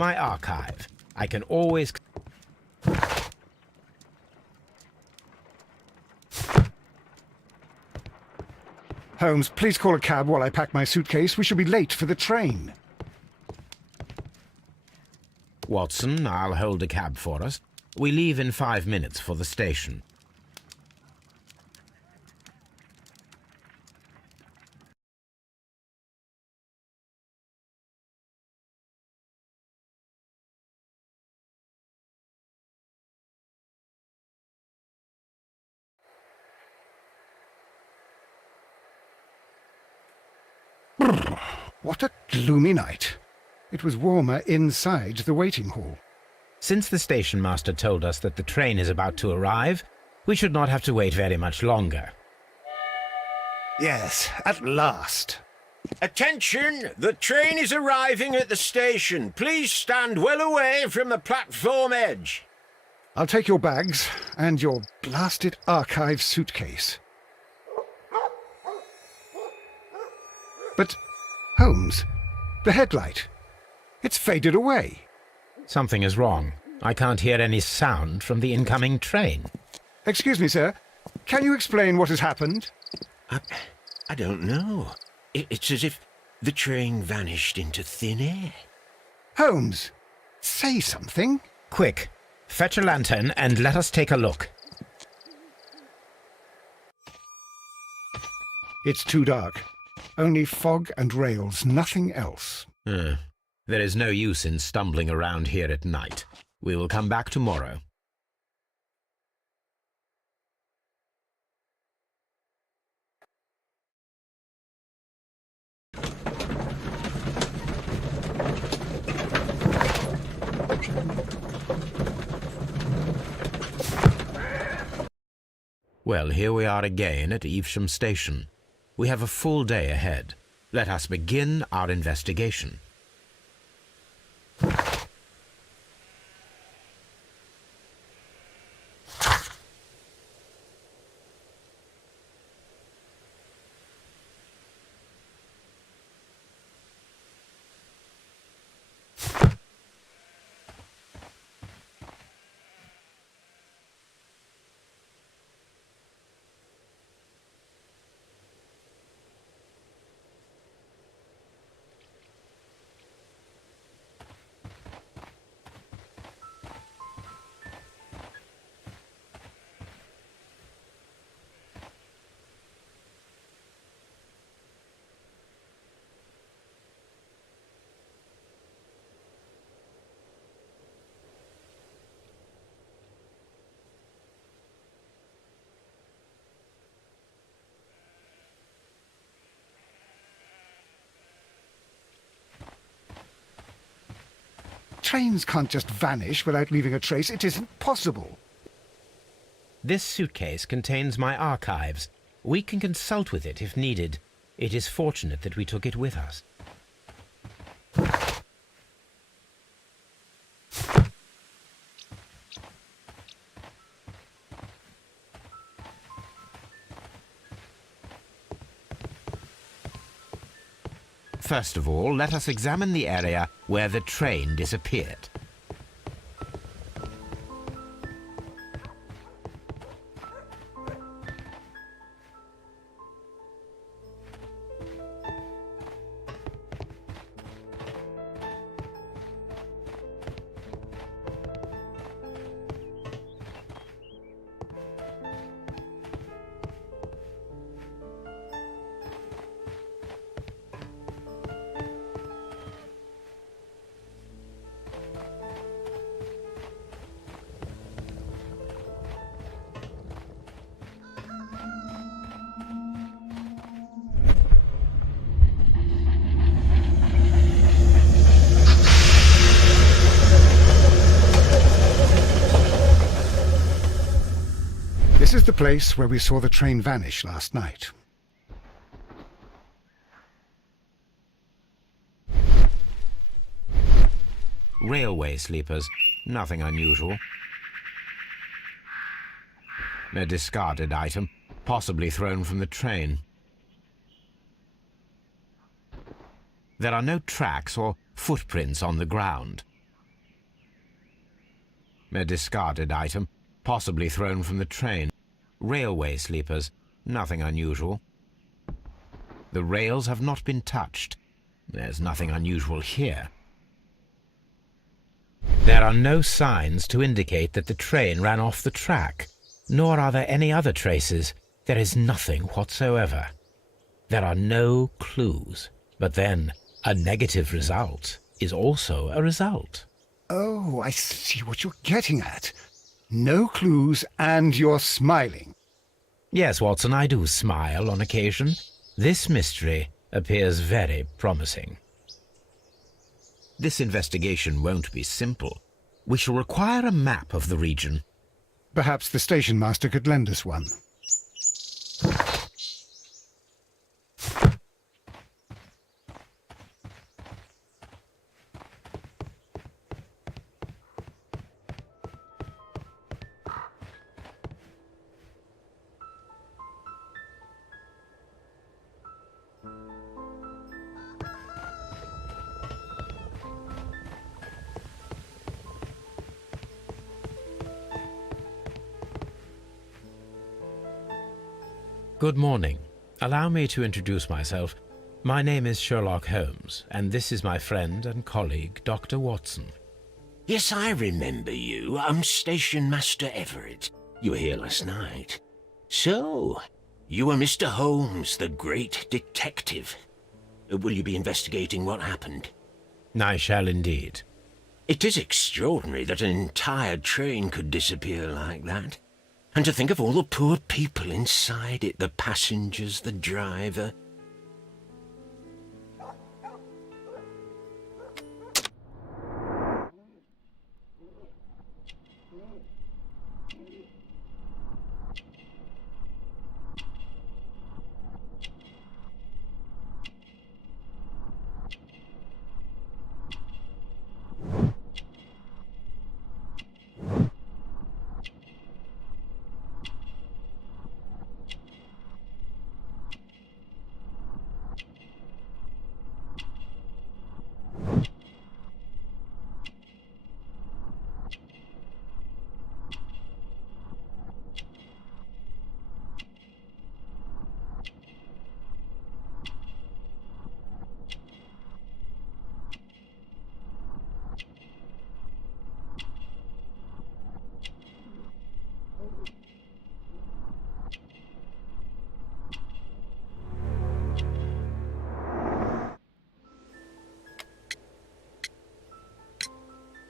My archive. I can always... Holmes, please call a cab while I pack my suitcase. We shall be late for the train. Watson, I'll hold a cab for us. We leave in 5 minutes for the station. What a gloomy night. It was warmer inside the waiting hall. Since the station master told us that the train is about to arrive, we should not have to wait very much longer. Yes, at last. Attention! The train is arriving at the station. Please stand well away from the platform edge. I'll take your bags and your blasted archive suitcase. But, Holmes, the headlight, it's faded away. Something is wrong. I can't hear any sound from the incoming train. Excuse me, sir. Can you explain what has happened? I don't know. It's as if the train vanished into thin air. Holmes, say something. Quick, fetch a lantern and let us take a look. It's too dark. Only fog and rails, nothing else. There is no use in stumbling around here at night. We will come back tomorrow. Well, here we are again at Evesham Station. We have a full day ahead. Let us begin our investigation. Trains can't just vanish without leaving a trace. It isn't possible. This suitcase contains my archives. We can consult with it if needed. It is fortunate that we took it with us. First of all, let us examine the area where the train disappeared. This is the place where we saw the train vanish last night. Railway sleepers. Nothing unusual. A discarded item, possibly thrown from the train. There are no tracks or footprints on the ground. A discarded item, possibly thrown from the train. Railway sleepers, nothing unusual. The rails have not been touched. There's nothing unusual here. There are no signs to indicate that the train ran off the track, nor are there any other traces. There is nothing whatsoever. There are no clues. But then, a negative result is also a result. Oh, I see what you're getting at. No clues, and you're smiling. Yes, Watson, I do smile on occasion. This mystery appears very promising. This investigation won't be simple. We shall require a map of the region. Perhaps the station master could lend us one. Good morning. Allow me to introduce myself. My name is Sherlock Holmes, and this is my friend and colleague, Dr. Watson. Yes, I remember you. I'm Station Master Everett. You were here last night. So, you are Mr. Holmes, the great detective. Will you be investigating what happened? I shall indeed. It is extraordinary that an entire train could disappear like that. And to think of all the poor people inside it, the passengers, the driver.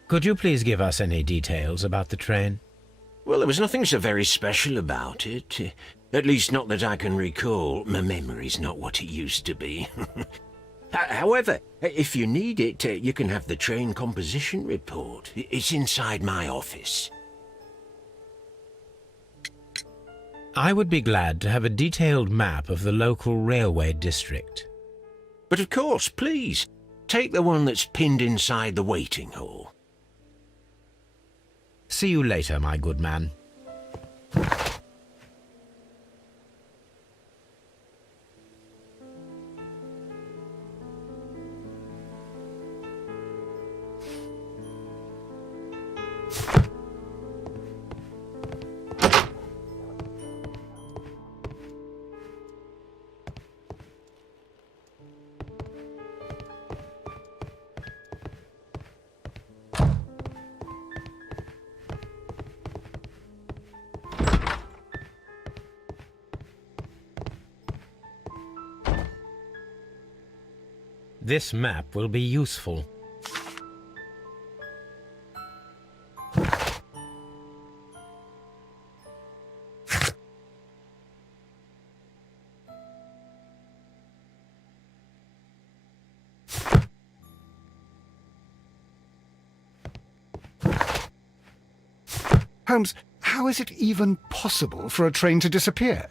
Could you please give us any details about the train? Well, there was nothing so very special about it. At least not that I can recall. My memory's not what it used to be. However, if you need it, you can have the train composition report. It's inside my office. I would be glad to have a detailed map of the local railway district. But of course, please, take the one that's pinned inside the waiting hall. See you later, my good man. This map will be useful. Holmes, how is it even possible for a train to disappear?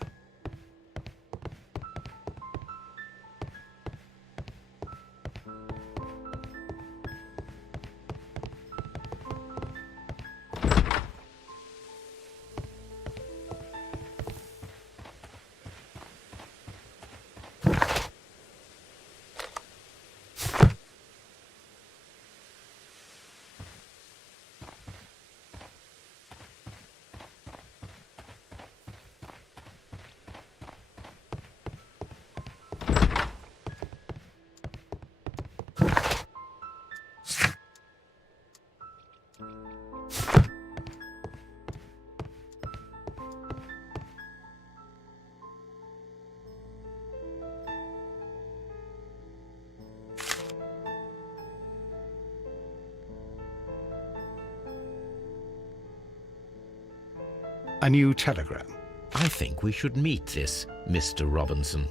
A new telegram. I think we should meet this Mr. Robinson.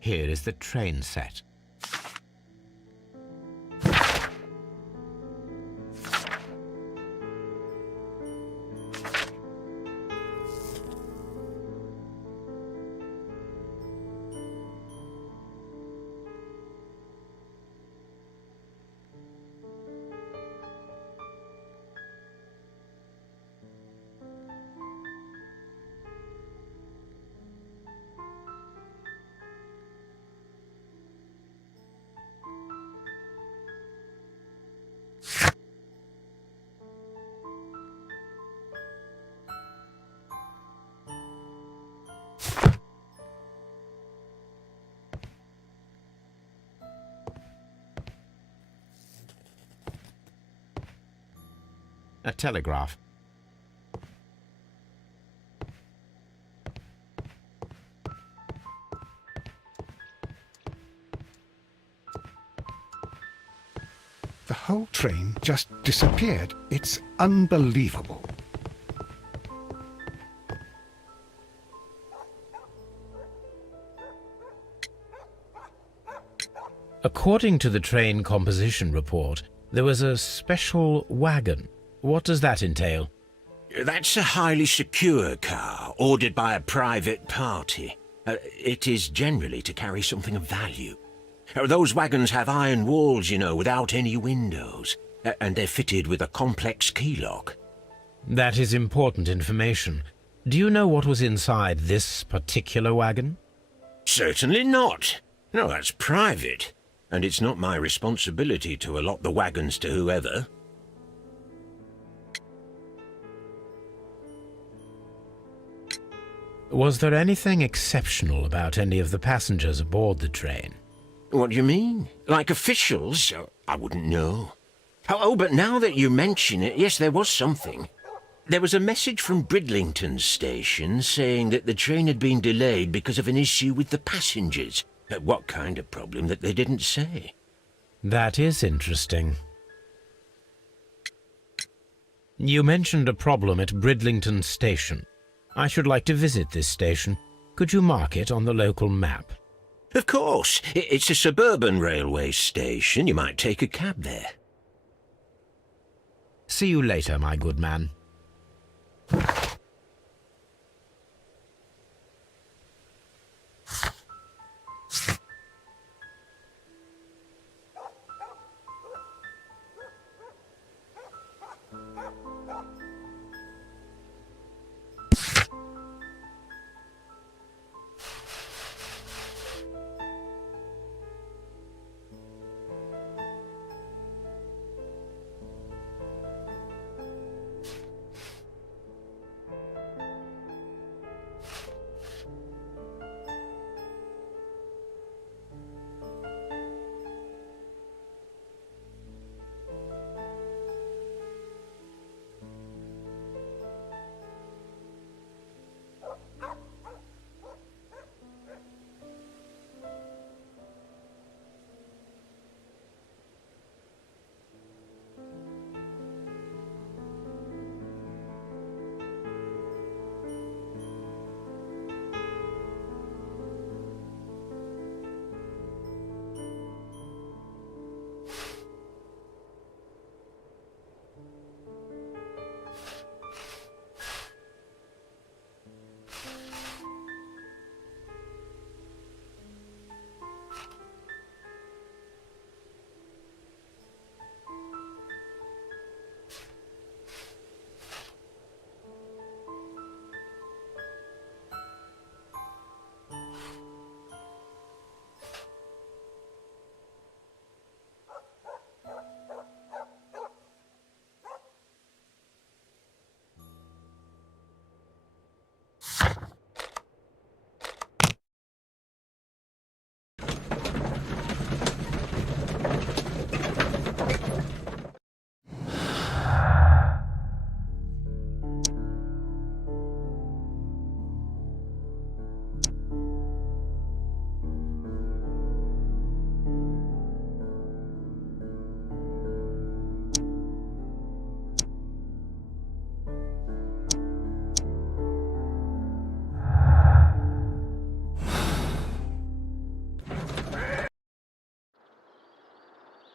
Here is the train set. A telegraph. The whole train just disappeared. It's unbelievable. According to the train composition report, there was a special wagon. What does that entail? That's a highly secure car, ordered by a private party. It is generally to carry something of value. Those wagons have iron walls, you know, without any windows, and they're fitted with a complex key lock. That is important information. Do you know what was inside this particular wagon? Certainly not. No, that's private, and it's not my responsibility to allot the wagons to whoever. Was there anything exceptional about any of the passengers aboard the train? What do you mean? Like officials? I wouldn't know. Oh, but now that you mention it, yes, there was something. There was a message from Bridlington station saying that the train had been delayed because of an issue with the passengers. What kind of problem that they didn't say? That is interesting. You mentioned a problem at Bridlington station. I should like to visit this station. Could you mark it on the local map? Of course. It's a suburban railway station. You might take a cab there. See you later, my good man.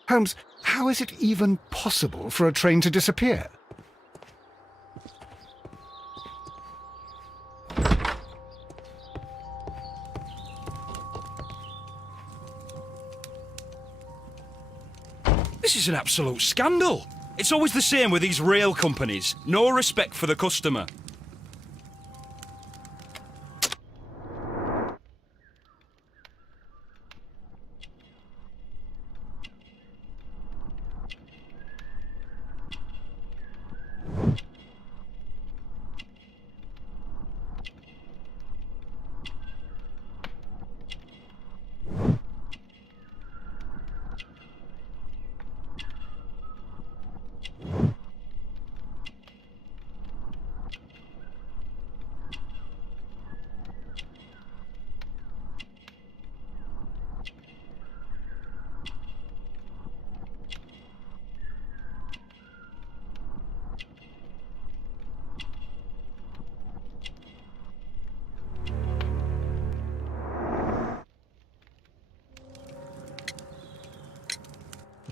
Holmes, how is it even possible for a train to disappear? This is an absolute scandal. It's always the same with these rail companies. No respect for the customer.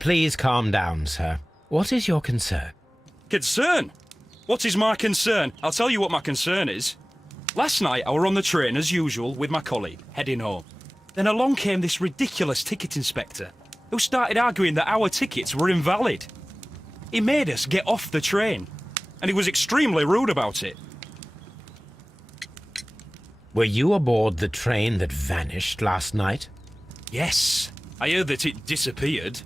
Please calm down, sir. What is your concern? Concern? What is my concern? I'll tell you what my concern is. Last night I were on the train as usual with my colleague, heading home. Then along came this ridiculous ticket inspector, who started arguing that our tickets were invalid. He made us get off the train, and he was extremely rude about it. Were you aboard the train that vanished last night? Yes, I heard that it disappeared.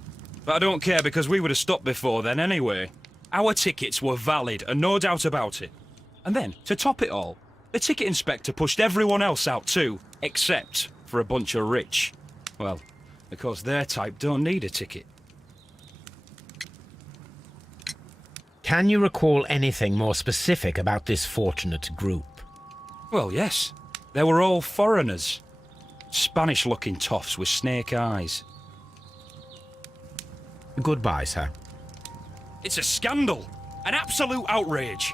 But I don't care because we would have stopped before then anyway. Our tickets were valid and no doubt about it. And then, to top it all, the ticket inspector pushed everyone else out too, except for a bunch of rich. Well, because their type don't need a ticket. Can you recall anything more specific about this fortunate group? Well, yes. They were all foreigners. Spanish-looking toffs with snake eyes. Goodbye, sir. It's a scandal! An absolute outrage!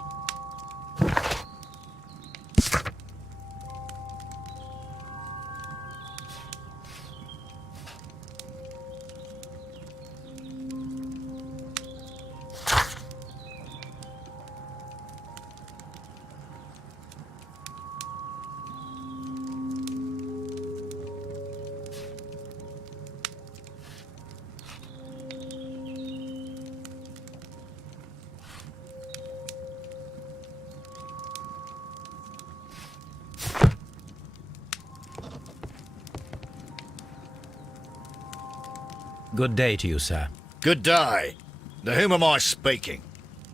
Good day to you, sir. Good day. To whom am I speaking?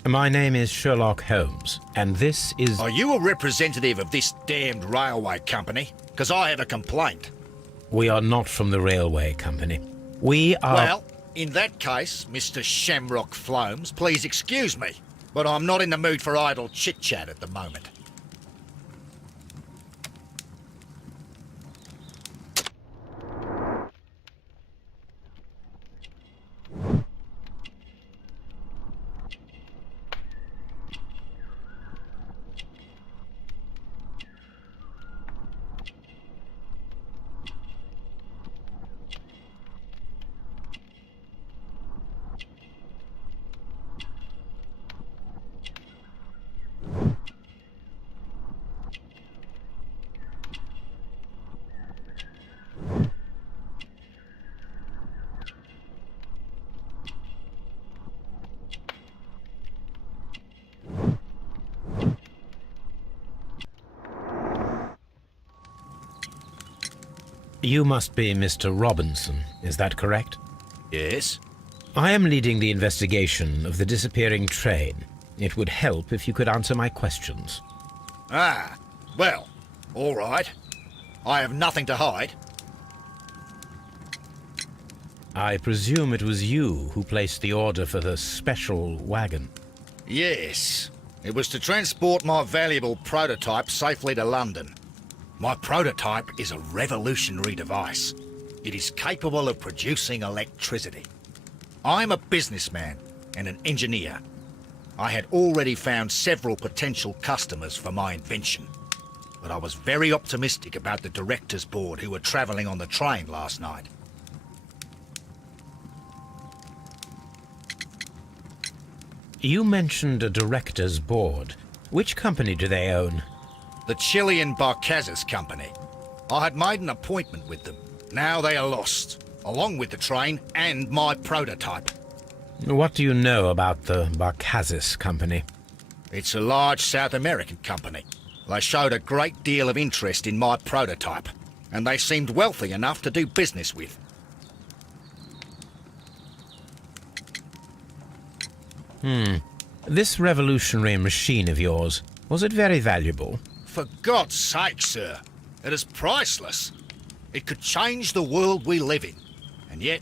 My name is Sherlock Holmes, and this is... Are you a representative of this damned railway company? Because I have a complaint. We are not from the railway company. We are... Well, in that case, Mr. Shamrock Flomes, please excuse me, but I'm not in the mood for idle chit-chat at the moment. You must be Mr. Robinson, is that correct? Yes? I am leading the investigation of the disappearing train. It would help if you could answer my questions. Ah, well, all right. I have nothing to hide. I presume it was you who placed the order for the special wagon. Yes. It was to transport my valuable prototype safely to London. My prototype is a revolutionary device. It is capable of producing electricity. I'm a businessman and an engineer. I had already found several potential customers for my invention, but I was very optimistic about the directors' board who were travelling on the train last night. You mentioned a director's board. Which company do they own? The Chilean Barcazas Company. I had made an appointment with them. Now they are lost, along with the train and my prototype. What do you know about the Barcazas Company? It's a large South American company. They showed a great deal of interest in my prototype, and they seemed wealthy enough to do business with. This revolutionary machine of yours, was it very valuable? For God's sake, sir, it is priceless. It could change the world we live in, and yet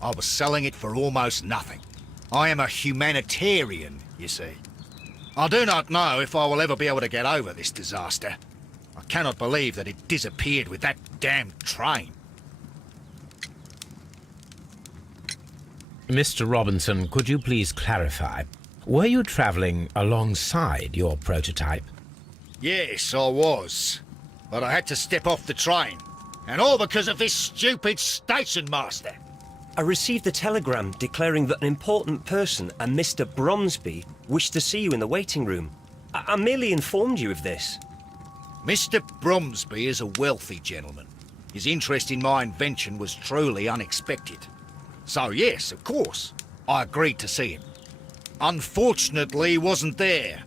I was selling it for almost nothing. I am a humanitarian, you see. I do not know if I will ever be able to get over this disaster. I cannot believe that it disappeared with that damned train. Mr. Robinson, could you please clarify? Were you travelling alongside your prototype? Yes, I was. But I had to step off the train. And all because of this stupid station master. I received a telegram declaring that an important person, a Mr. Bromsby, wished to see you in the waiting room. I merely informed you of this. Mr. Bromsby is a wealthy gentleman. His interest in my invention was truly unexpected. So yes, of course, I agreed to see him. Unfortunately, he wasn't there.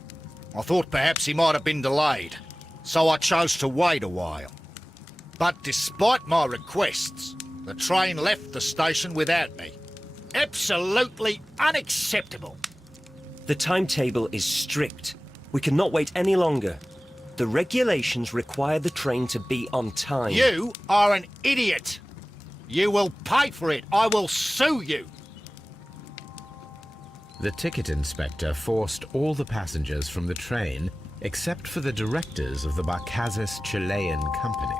I thought perhaps he might have been delayed, so I chose to wait a while. But despite my requests, the train left the station without me. Absolutely unacceptable. The timetable is strict. We cannot wait any longer. The regulations require the train to be on time. You are an idiot. You will pay for it. I will sue you. The ticket inspector forced all the passengers from the train except for the directors of the Barcazas Chilean Company.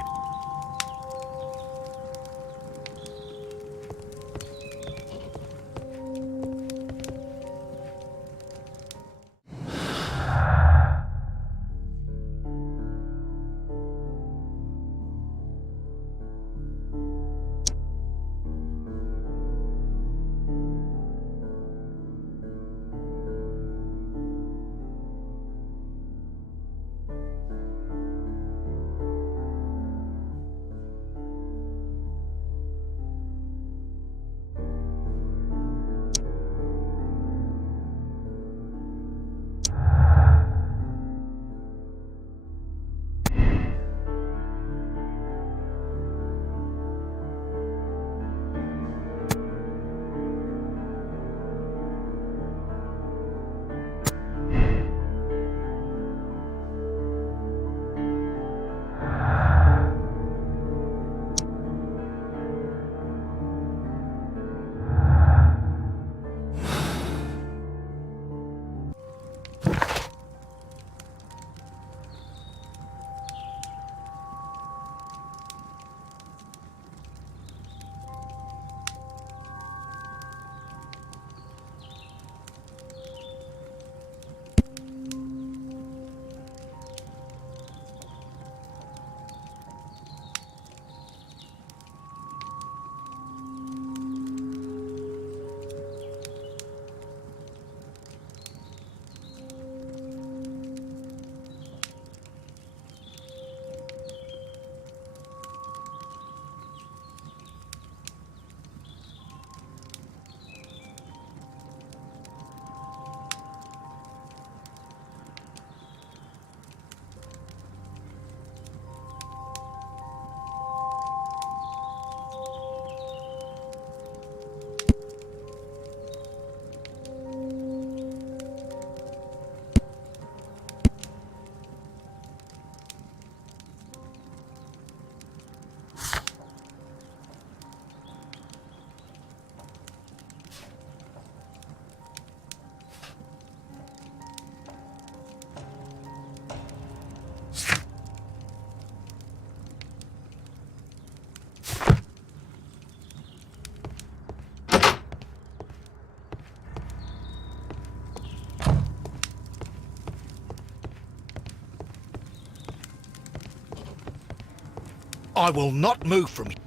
I will not move from here.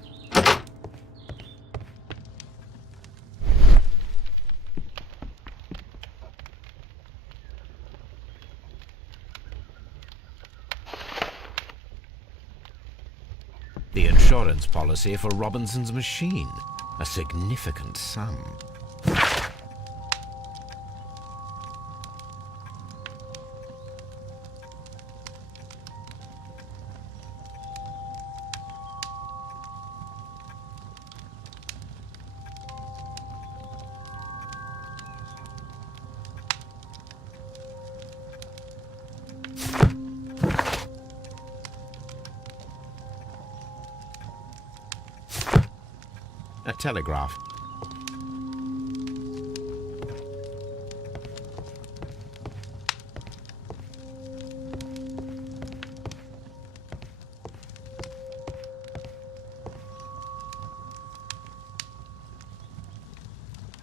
insurance policy for Robinson's machine. A significant sum. A telegraph.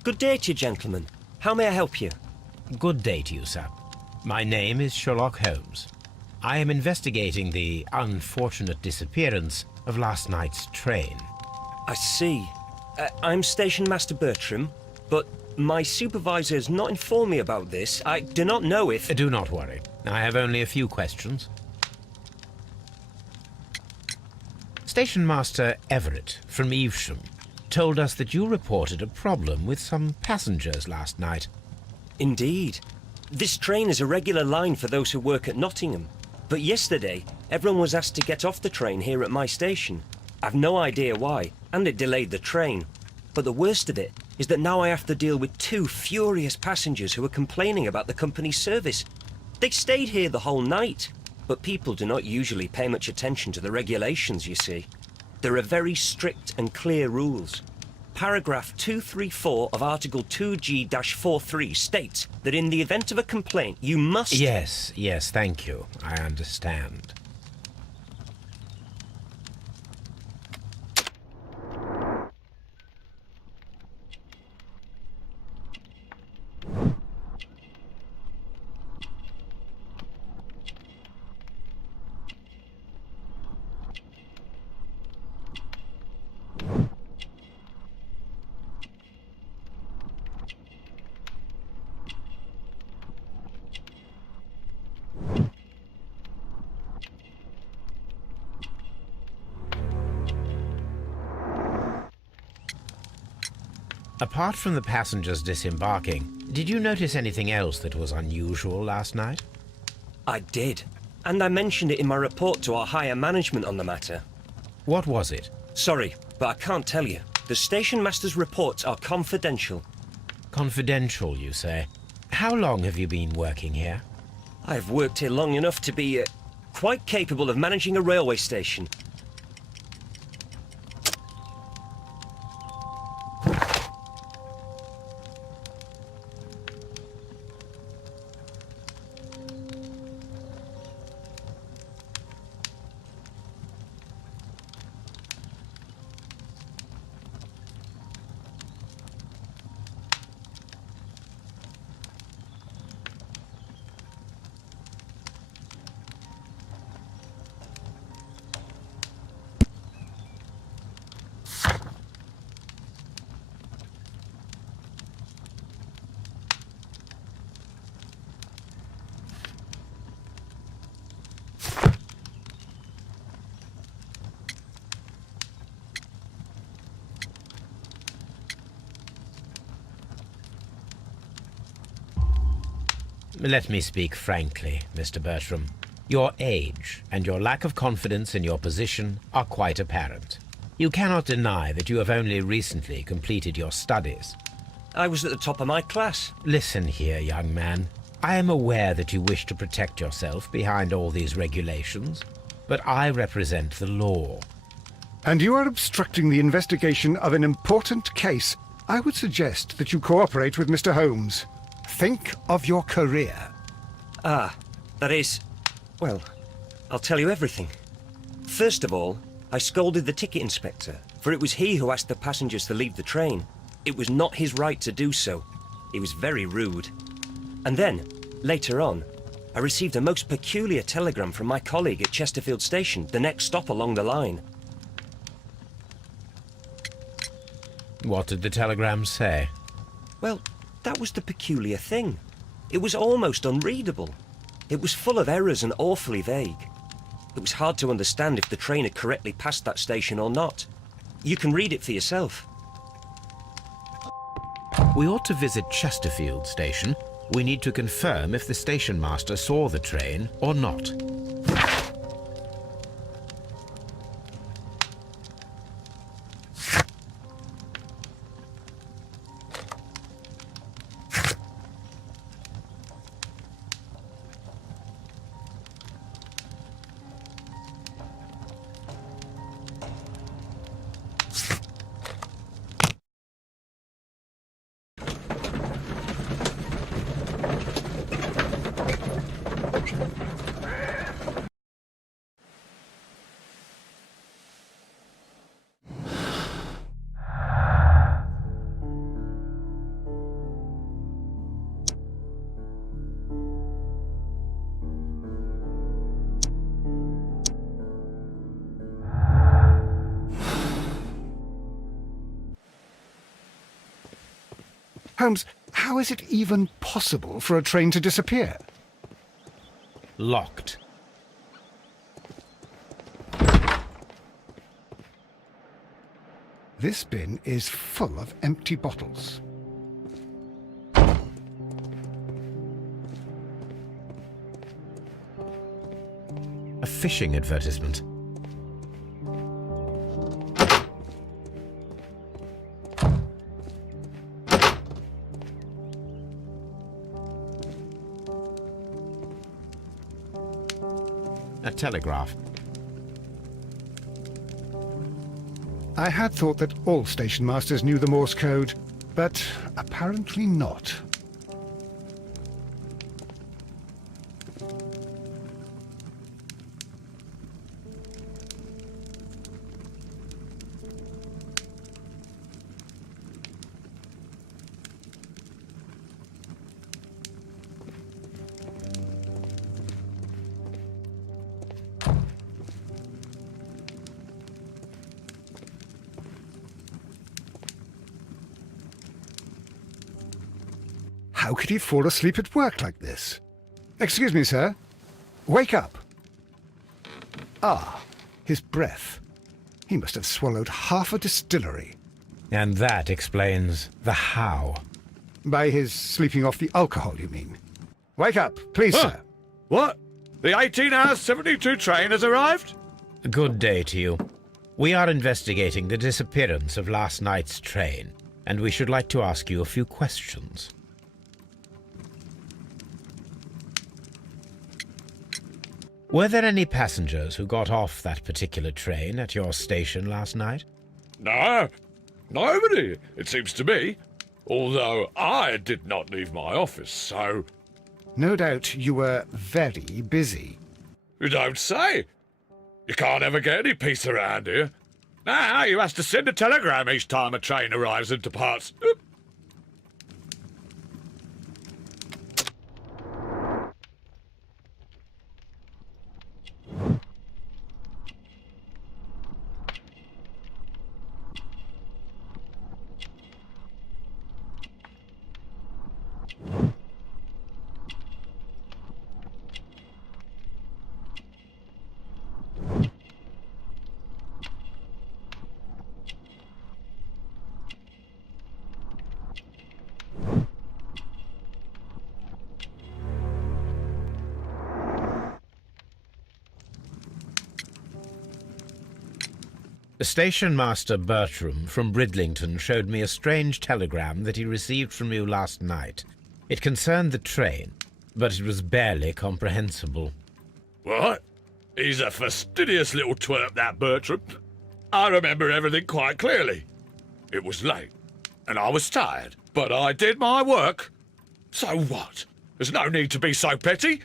Good day to you, gentlemen. How may I help you? Good day to you, sir. My name is Sherlock Holmes. I am investigating the unfortunate disappearance of last night's train. I see. I'm Station Master Bertram, but my supervisor has not informed me about this. I do not know if... Do not worry. I have only a few questions. Station Master Everett from Evesham told us that you reported a problem with some passengers last night. Indeed. This train is a regular line for those who work at Nottingham. But yesterday, everyone was asked to get off the train here at my station. I've no idea why, and it delayed the train. But the worst of it is that now I have to deal with two furious passengers who are complaining about the company's service. They stayed here the whole night, but people do not usually pay much attention to the regulations, you see. There are very strict and clear rules. Paragraph 234 of Article 2G-43 states that in the event of a complaint, you must... Yes, thank you. I understand. Apart from the passengers disembarking, did you notice anything else that was unusual last night? I did, and I mentioned it in my report to our higher management on the matter. What was it? Sorry, but I can't tell you. The station master's reports are confidential. Confidential, you say? How long have you been working here? I've worked here long enough to be quite capable of managing a railway station. Let me speak frankly, Mr. Bertram. Your age and your lack of confidence in your position are quite apparent. You cannot deny that you have only recently completed your studies. I was at the top of my class. Listen here, young man. I am aware that you wish to protect yourself behind all these regulations, but I represent the law. And you are obstructing the investigation of an important case. I would suggest that you cooperate with Mr. Holmes. Think of your career. Ah, that is... well, I'll tell you everything. First of all, I scolded the ticket inspector, for it was he who asked the passengers to leave the train. It was not his right to do so. He was very rude. And then, later on, I received a most peculiar telegram from my colleague at Chesterfield Station, the next stop along the line. What did the telegram say? Well, that was the peculiar thing. It was almost unreadable. It was full of errors and awfully vague. It was hard to understand if the train had correctly passed that station or not. You can read it for yourself. We ought to visit Chesterfield Station. We need to confirm if the station master saw the train or not. Holmes, how is it even possible for a train to disappear? Locked. This bin is full of empty bottles. A fishing advertisement. A telegraph. I had thought that all station masters knew the Morse code, but apparently not. How could he fall asleep at work like this? Excuse me, sir. Wake up. Ah, his breath. He must have swallowed half a distillery. And that explains the how. By his sleeping off the alcohol, you mean? Wake up, please, sir. What? The 18-hour 72 train has arrived? Good day to you. We are investigating the disappearance of last night's train, and we should like to ask you a few questions. Were there any passengers who got off that particular train at your station last night? No, nobody, it seems to me. Although I did not leave my office, so... No doubt you were very busy. You don't say. You can't ever get any peace around here. Now you have to send a telegram each time a train arrives and departs. Station Master Bertram from Bridlington showed me a strange telegram that he received from you last night. It concerned the train, but it was barely comprehensible. What? He's a fastidious little twerp, that Bertram. I remember everything quite clearly. It was late, and I was tired, but I did my work. So what? There's no need to be so petty.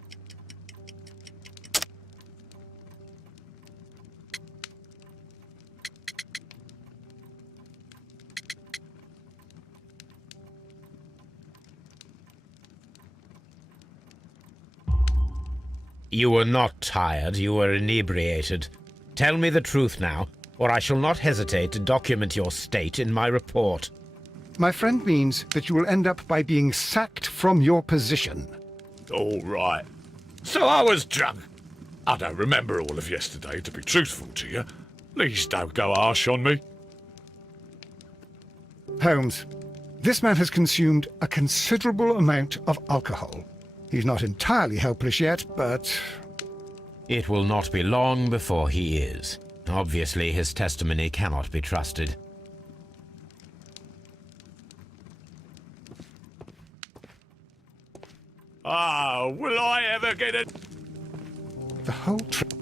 You were not tired, you were inebriated. Tell me the truth now, or I shall not hesitate to document your state in my report. My friend means that you will end up by being sacked from your position. All right. So I was drunk. I don't remember all of yesterday, to be truthful to you. Please don't go harsh on me. Holmes, this man has consumed a considerable amount of alcohol. He's not entirely helpless yet, but... It will not be long before he is. Obviously, his testimony cannot be trusted. Ah, will I ever get it? the whole trip...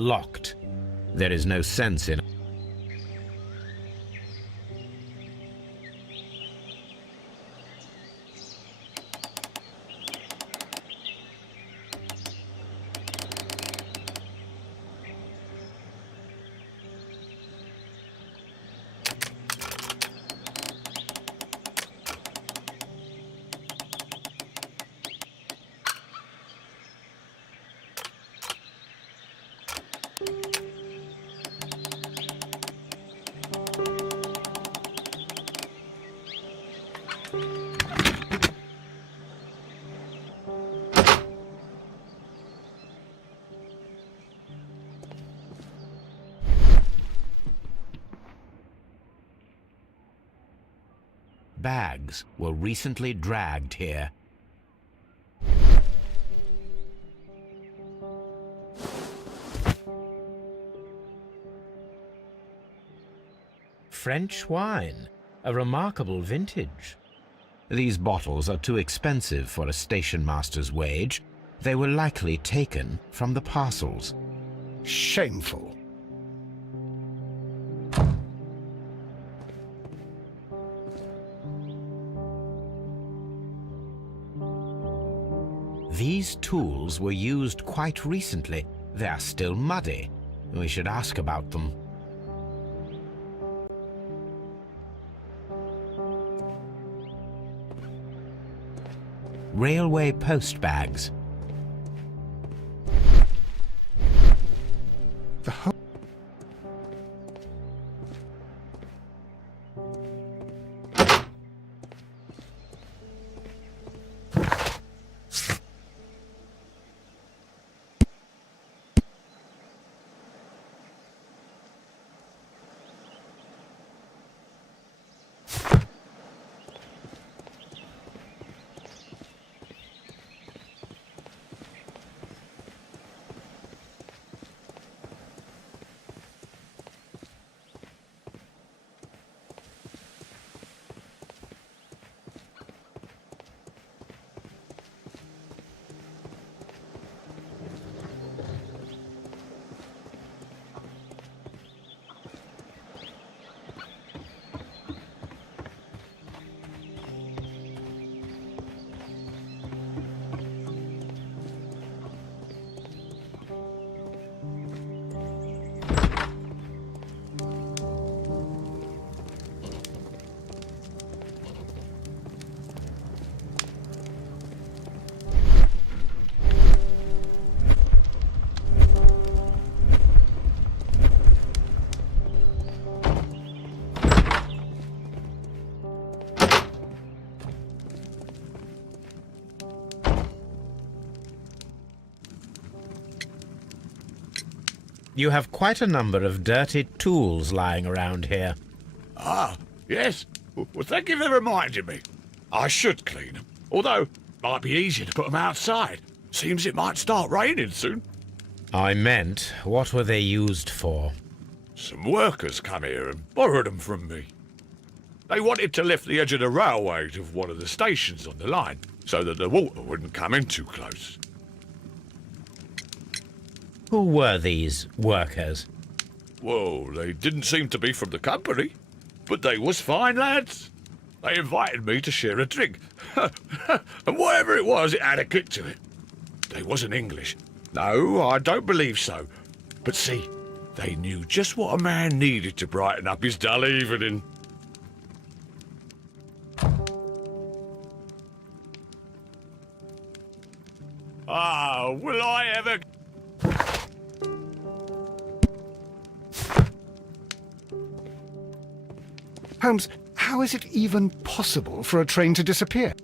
Locked. There is no sense in... Bags were recently dragged here. French wine, a remarkable vintage. These bottles are too expensive for a station master's wage. They were likely taken from the parcels. Shameful. These tools were used quite recently. They are still muddy. We should ask about them. railway post bags. The whole... You have quite a number of dirty tools lying around here. Ah, yes. Well, thank you for reminding me. I should clean them. Although, might be easier to put them outside. Seems it might start raining soon. I meant, what were they used for? Some workers come here and borrowed them from me. They wanted to lift the edge of the railway to one of the stations on the line, so that the water wouldn't come in too close. Who were these workers? Well, they didn't seem to be from the company, but they was fine lads. They invited me to share a drink, and whatever it was, it had a kick to it. They wasn't English. No, I don't believe so. But see, they knew just what a man needed to brighten up his dull evening. Ah, will I ever... Holmes, how is it even possible for a train to disappear?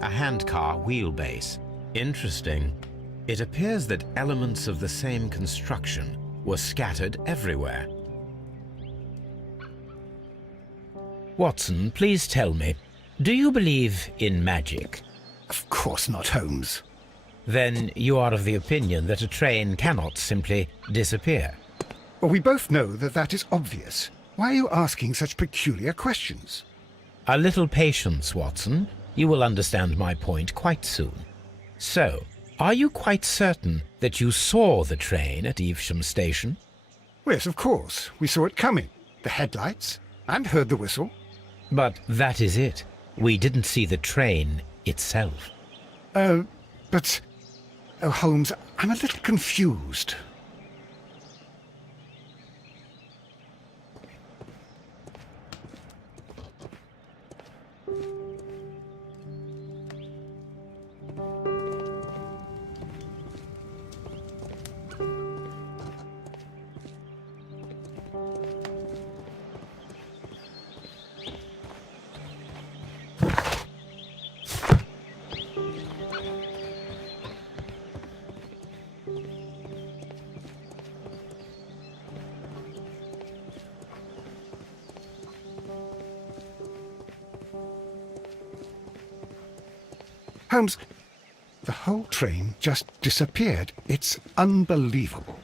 A handcar wheelbase. Interesting. It appears that elements of the same construction were scattered everywhere. Watson, please tell me, do you believe in magic? Of course not, Holmes. Then you are of the opinion that a train cannot simply disappear. Well, we both know that that is obvious. Why are you asking such peculiar questions? A little patience, Watson. You will understand my point quite soon. So, are you quite certain that you saw the train at Evesham Station? Yes, of course. We saw it coming. The headlights. And heard the whistle. But that is it. We didn't see the train itself. But... Oh, Holmes, I'm a little confused. Holmes, the whole train just disappeared. It's unbelievable.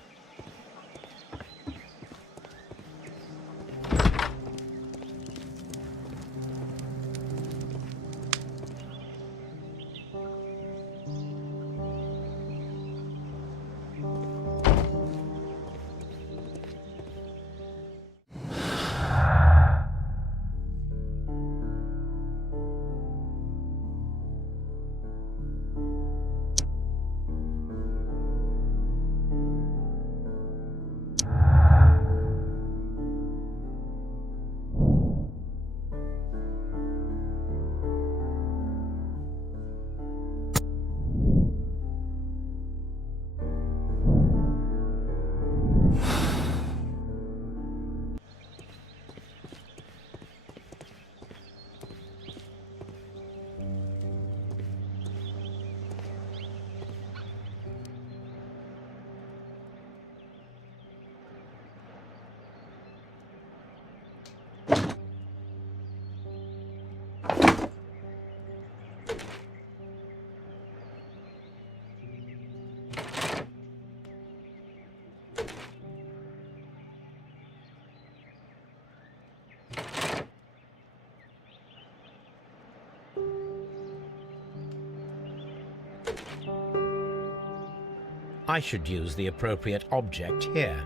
I should use the appropriate object here.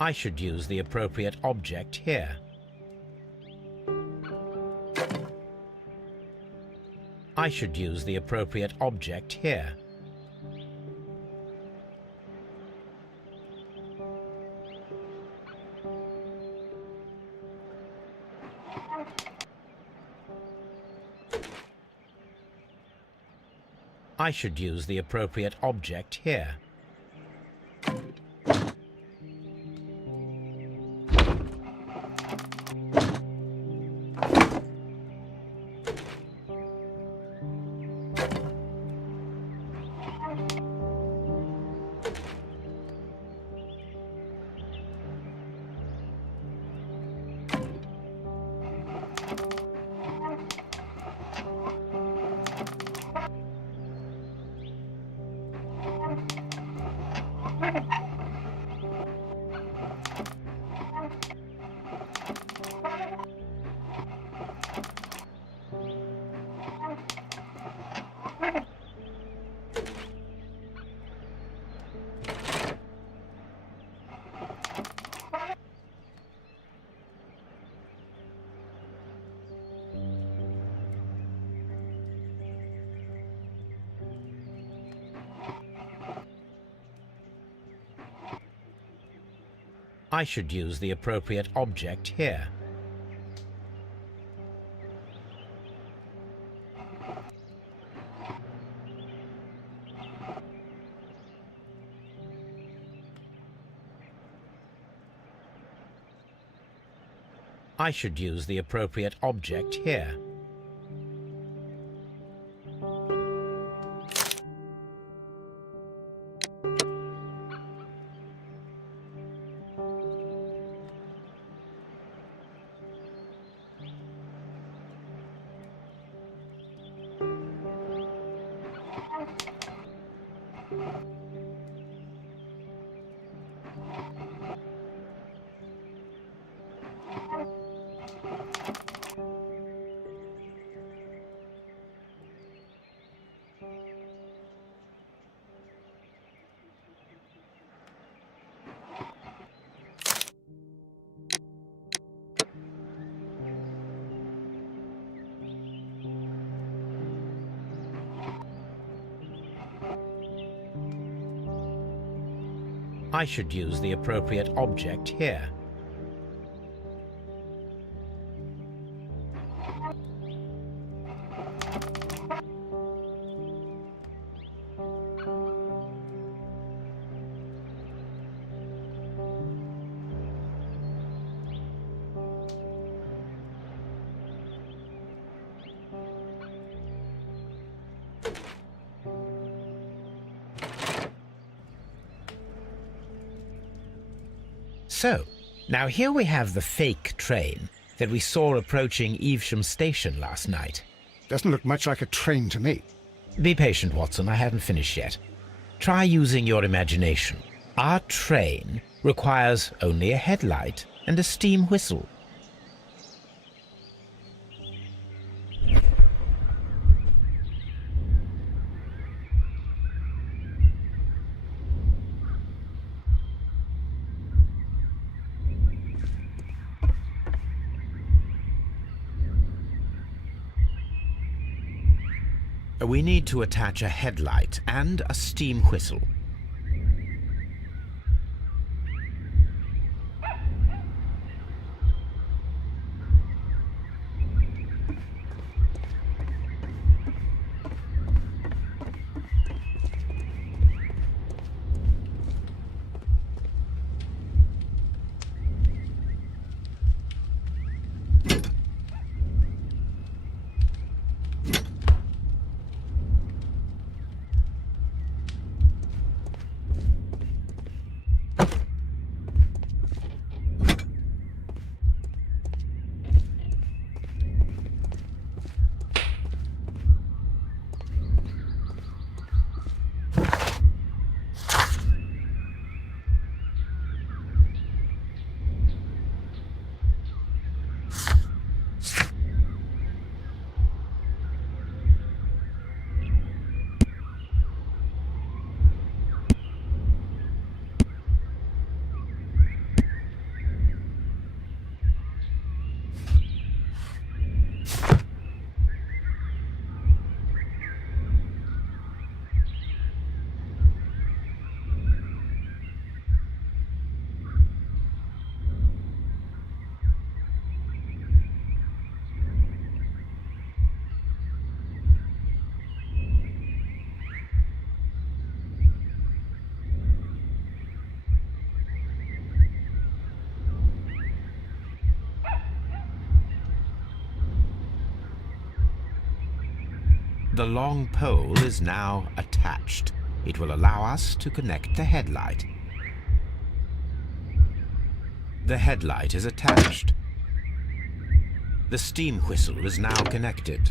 I should use the appropriate object here. I should use the appropriate object here. I should use the appropriate object here. I should use the appropriate object here. I should use the appropriate object here. I should use the appropriate object here. So, now here we have the fake train that we saw approaching Evesham Station last night. Doesn't look much like a train to me. Be patient, Watson, I haven't finished yet. Try using your imagination. Our train requires only a headlight and a steam whistle. We need to attach a headlight and a steam whistle. The long pole is now attached. It will allow us to connect the headlight. The headlight is attached. The steam whistle is now connected.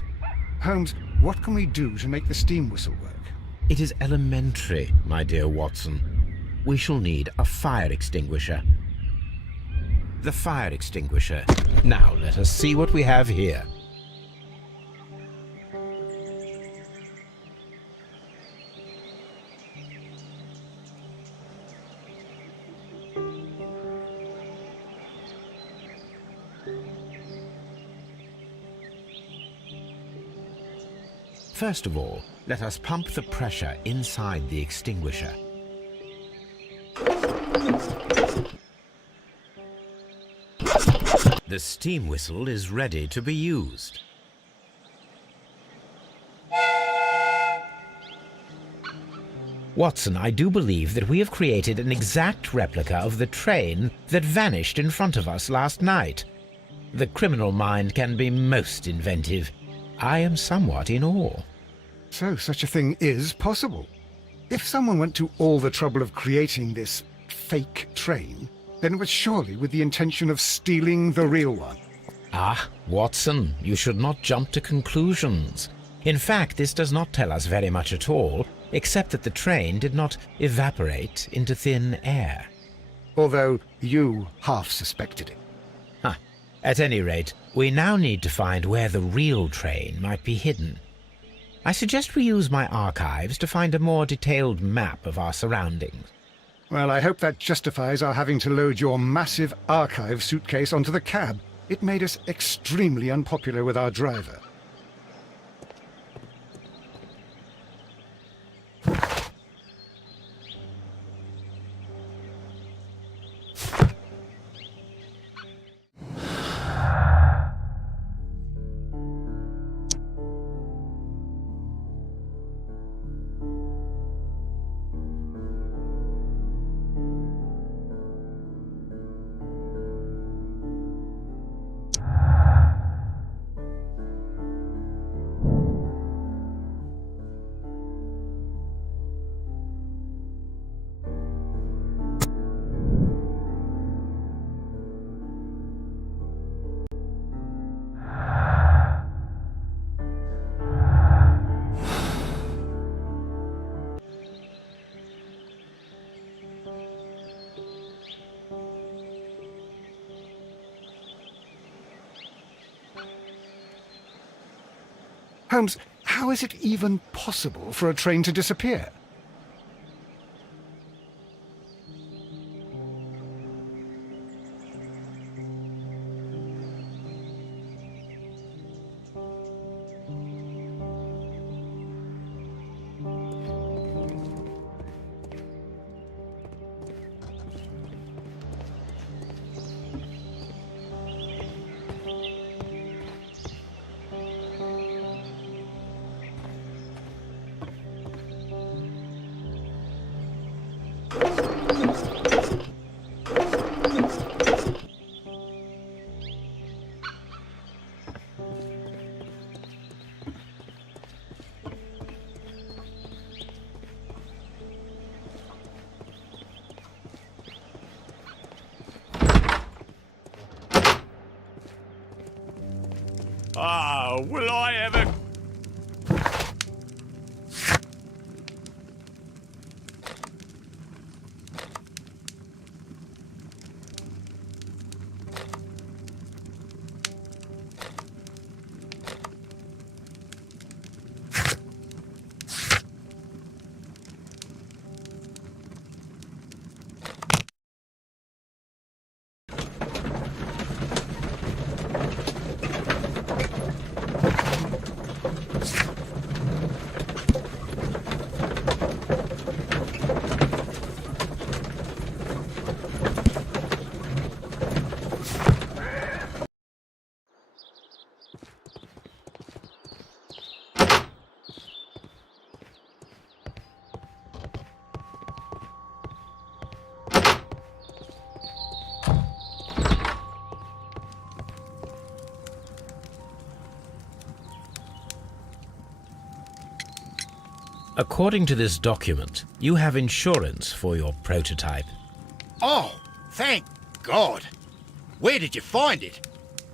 Holmes, what can we do to make the steam whistle work? It is elementary, my dear Watson. We shall need a fire extinguisher. The fire extinguisher. Now let us see what we have here. First of all, let us pump the pressure inside the extinguisher. The steam whistle is ready to be used. Watson, I do believe that we have created an exact replica of the train that vanished in front of us last night. The criminal mind can be most inventive. I am somewhat in awe. So such a thing is possible. If someone went to all the trouble of creating this fake train, then it was surely with the intention of stealing the real one. Ah, Watson, you should not jump to conclusions. In fact, this does not tell us very much at all, except that the train did not evaporate into thin air. Although you half suspected it. At any rate, we now need to find where the real train might be hidden. I suggest we use my archives to find a more detailed map of our surroundings. Well, I hope that justifies our having to load your massive archive suitcase onto the cab. It made us extremely unpopular with our driver. Holmes, how is it even possible for a train to disappear? Ah, will I ever... According to this document, you have insurance for your prototype. Oh, thank God. Where did you find it?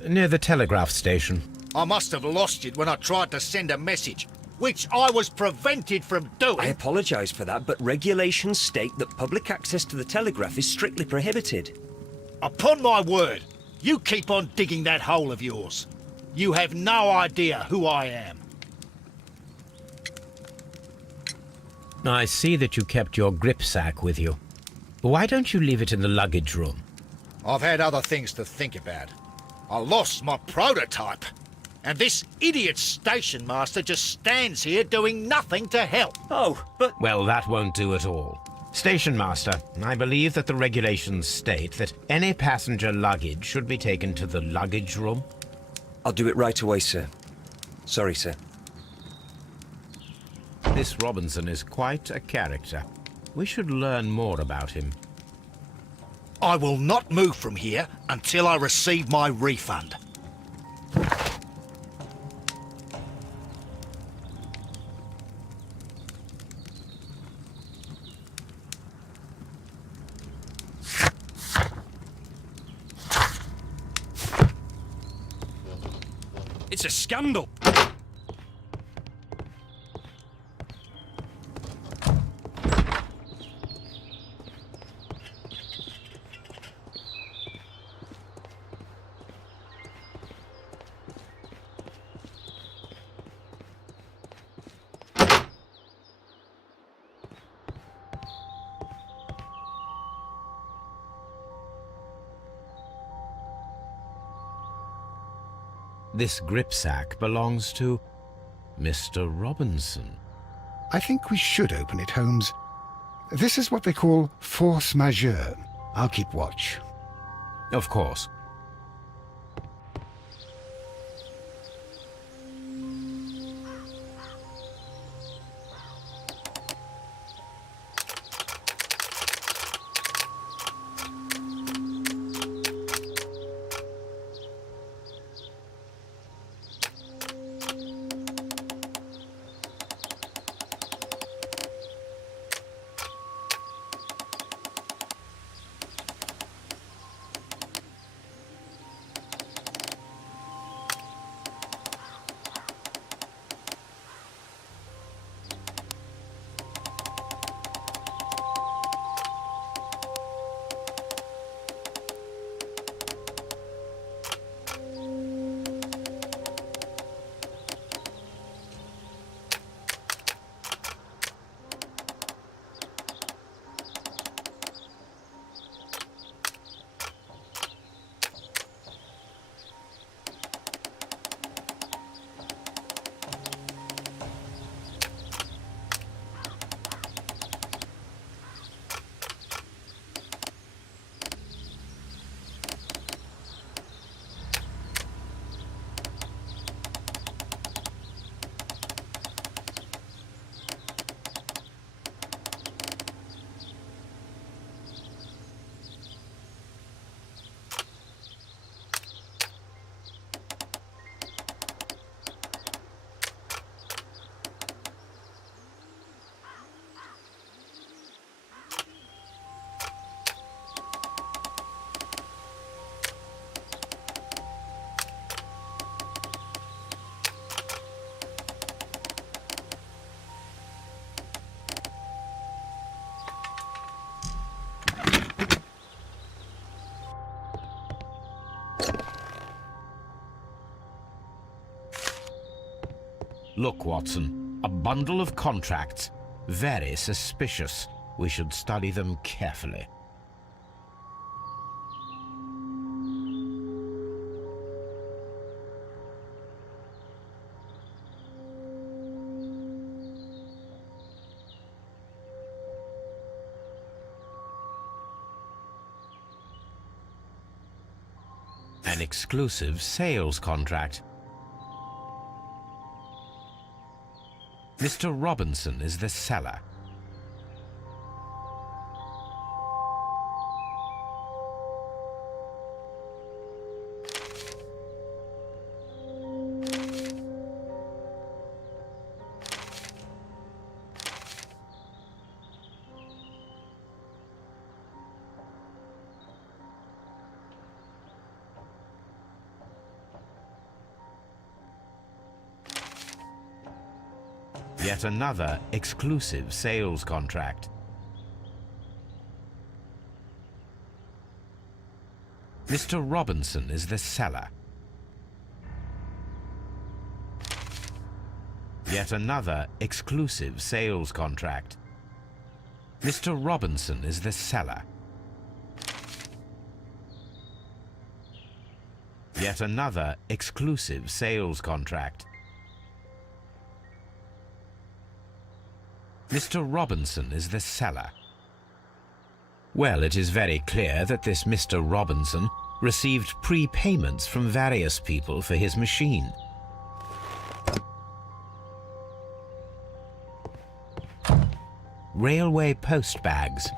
Near the telegraph station. I must have lost it when I tried to send a message, which I was prevented from doing. I apologise for that, but regulations state that public access to the telegraph is strictly prohibited. Upon my word, you keep on digging that hole of yours. You have no idea who I am. I see that you kept your grip sack with you. Why don't you leave it in the luggage room? I've had other things to think about. I lost my prototype, and this idiot station master just stands here doing nothing to help. Oh, but... Well, that won't do at all. Station master, I believe that the regulations state that any passenger luggage should be taken to the luggage room. I'll do it right away, sir. Sorry, sir. This Robinson is quite a character. We should learn more about him. I will not move from here until I receive my refund. It's a scandal. This grip sack belongs to Mr. Robinson. I think we should open it, Holmes. This is what they call force majeure. I'll keep watch. Of course. Look, Watson, a bundle of contracts. Very suspicious. We should study them carefully. An exclusive sales contract. Mr. Robinson is the seller. Yet another exclusive sales contract. Mr. Robinson is the seller. Yet another exclusive sales contract. Mr. Robinson is the seller. Yet another exclusive sales contract. Mr. Robinson is the seller. Well, it is very clear that this Mr. Robinson received prepayments from various people for his machine. Railway post bags.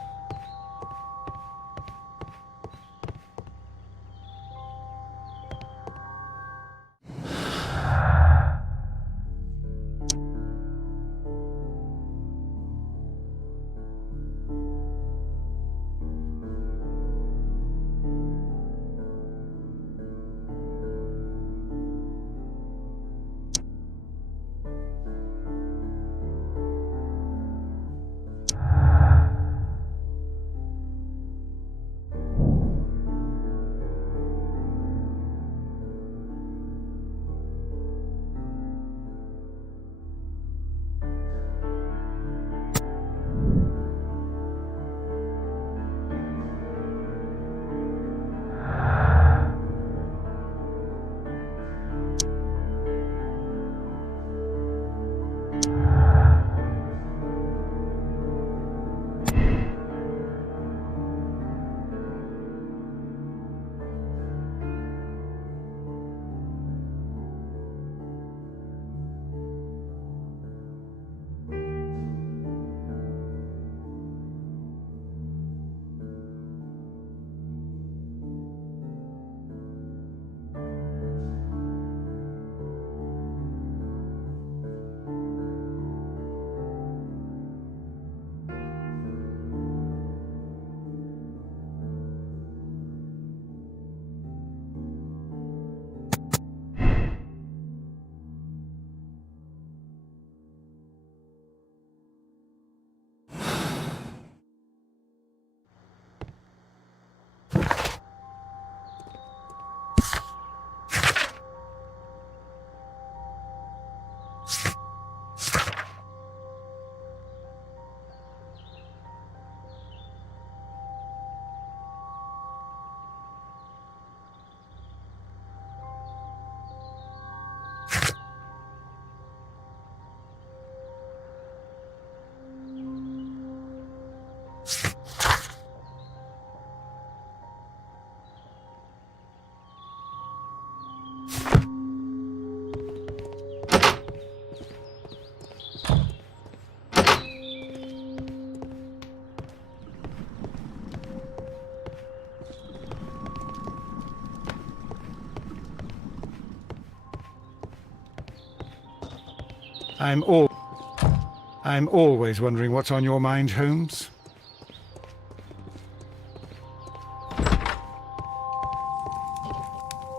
I'm always wondering what's on your mind, Holmes.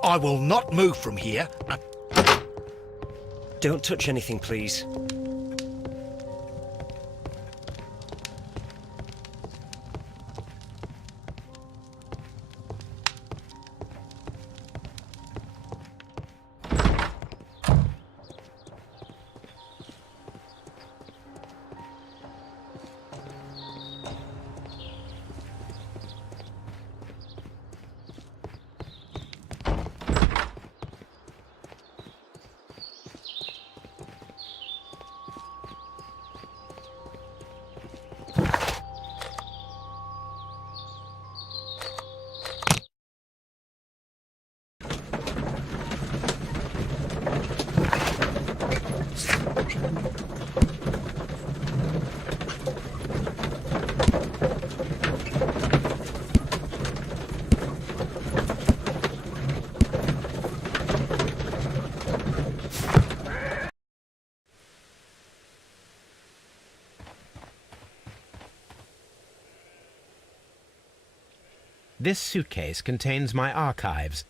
I will not move from here. Don't touch anything, please. This suitcase contains my archives.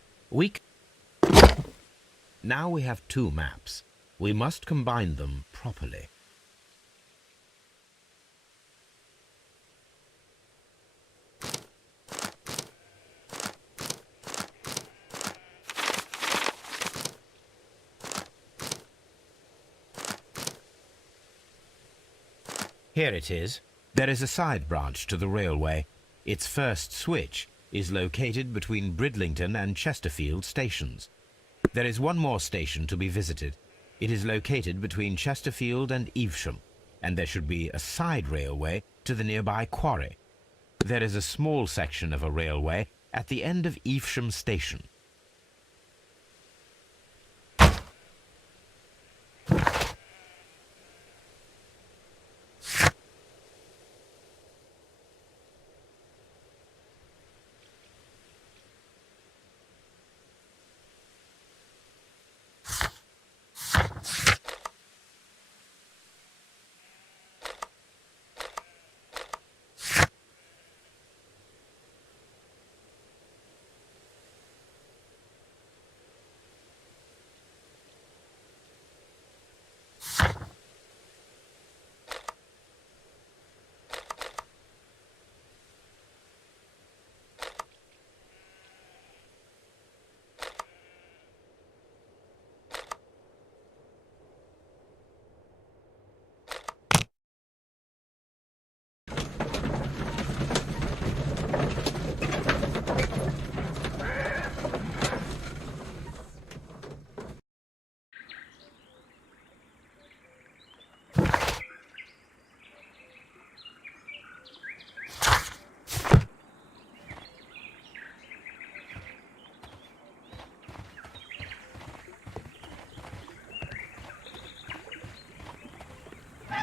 Now we have two maps. We must combine them properly. Here it is. There is a side branch to the railway. Its first switch is located between Bridlington and Chesterfield stations. There is one more station to be visited. It is located between Chesterfield and Evesham, and there should be a side railway to the nearby quarry. There is a small section of a railway at the end of Evesham station.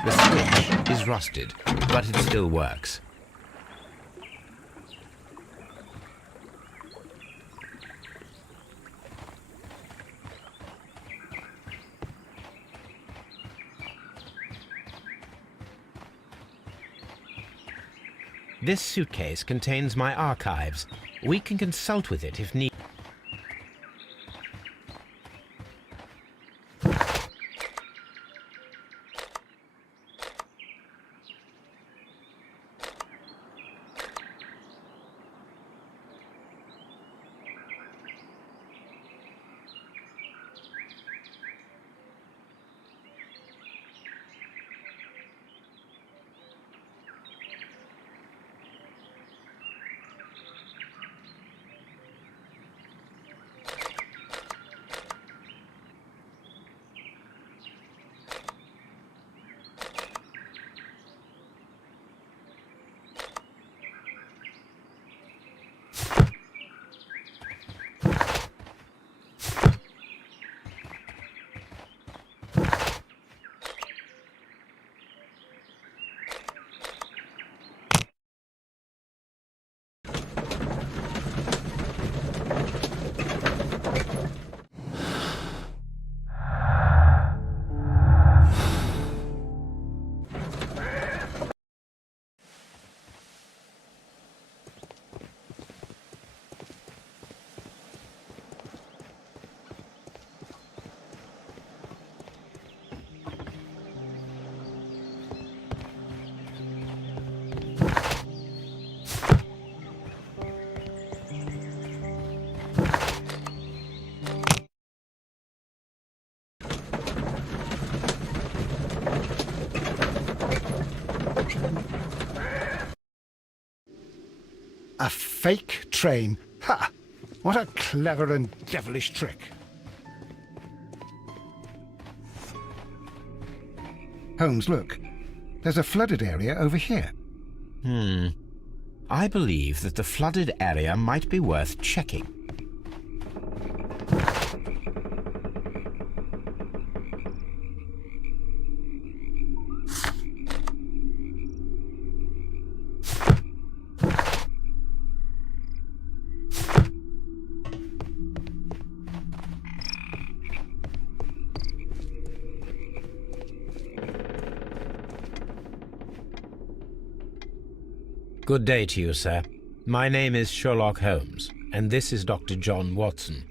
The switch is rusted, but it still works. This suitcase contains my archives. We can consult with it if needed. A fake train. Ha! What a clever and devilish trick. Holmes, look. There's a flooded area over here. I believe that the flooded area might be worth checking. Good day to you, sir. My name is Sherlock Holmes, and this is Dr. John Watson.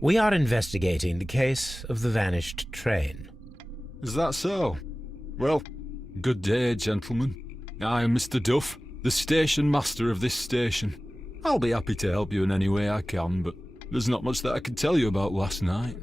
We are investigating the case of the vanished train. Is that so? Well, good day, gentlemen. I am Mr. Duff, the station master of this station. I'll be happy to help you in any way I can, but there's not much that I can tell you about last night.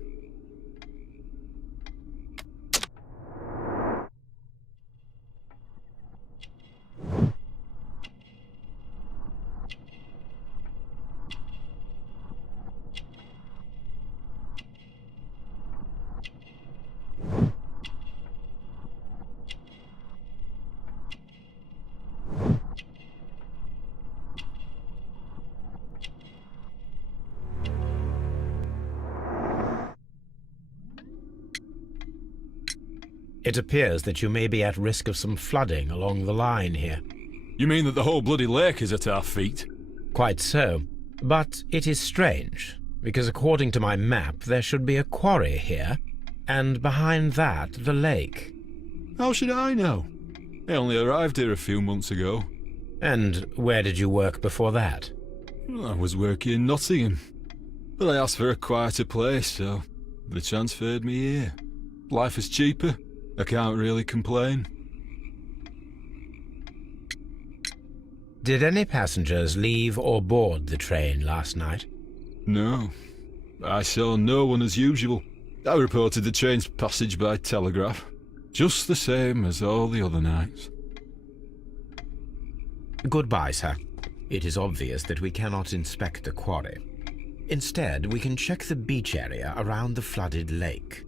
It appears that you may be at risk of some flooding along the line here. You mean that the whole bloody lake is at our feet? Quite so. But it is strange, because according to my map there should be a quarry here, and behind that the lake. How should I know? I only arrived here a few months ago. And where did you work before that? I was working in Nottingham, but I asked for a quieter place, so they transferred me here. Life is cheaper. I can't really complain. Did any passengers leave or board the train last night? No. I saw no one as usual. I reported the train's passage by telegraph, just the same as all the other nights. Goodbye, sir. It is obvious that we cannot inspect the quarry. Instead, we can check the beach area around the flooded lake.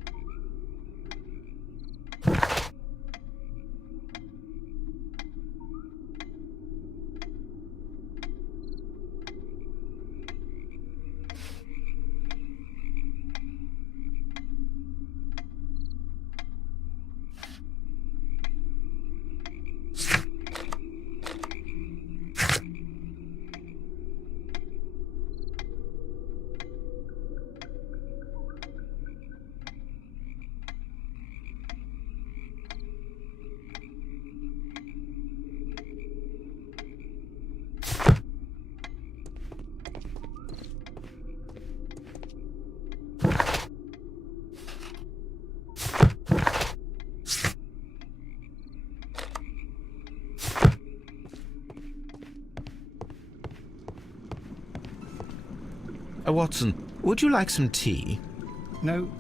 Watson, would you like some tea? No.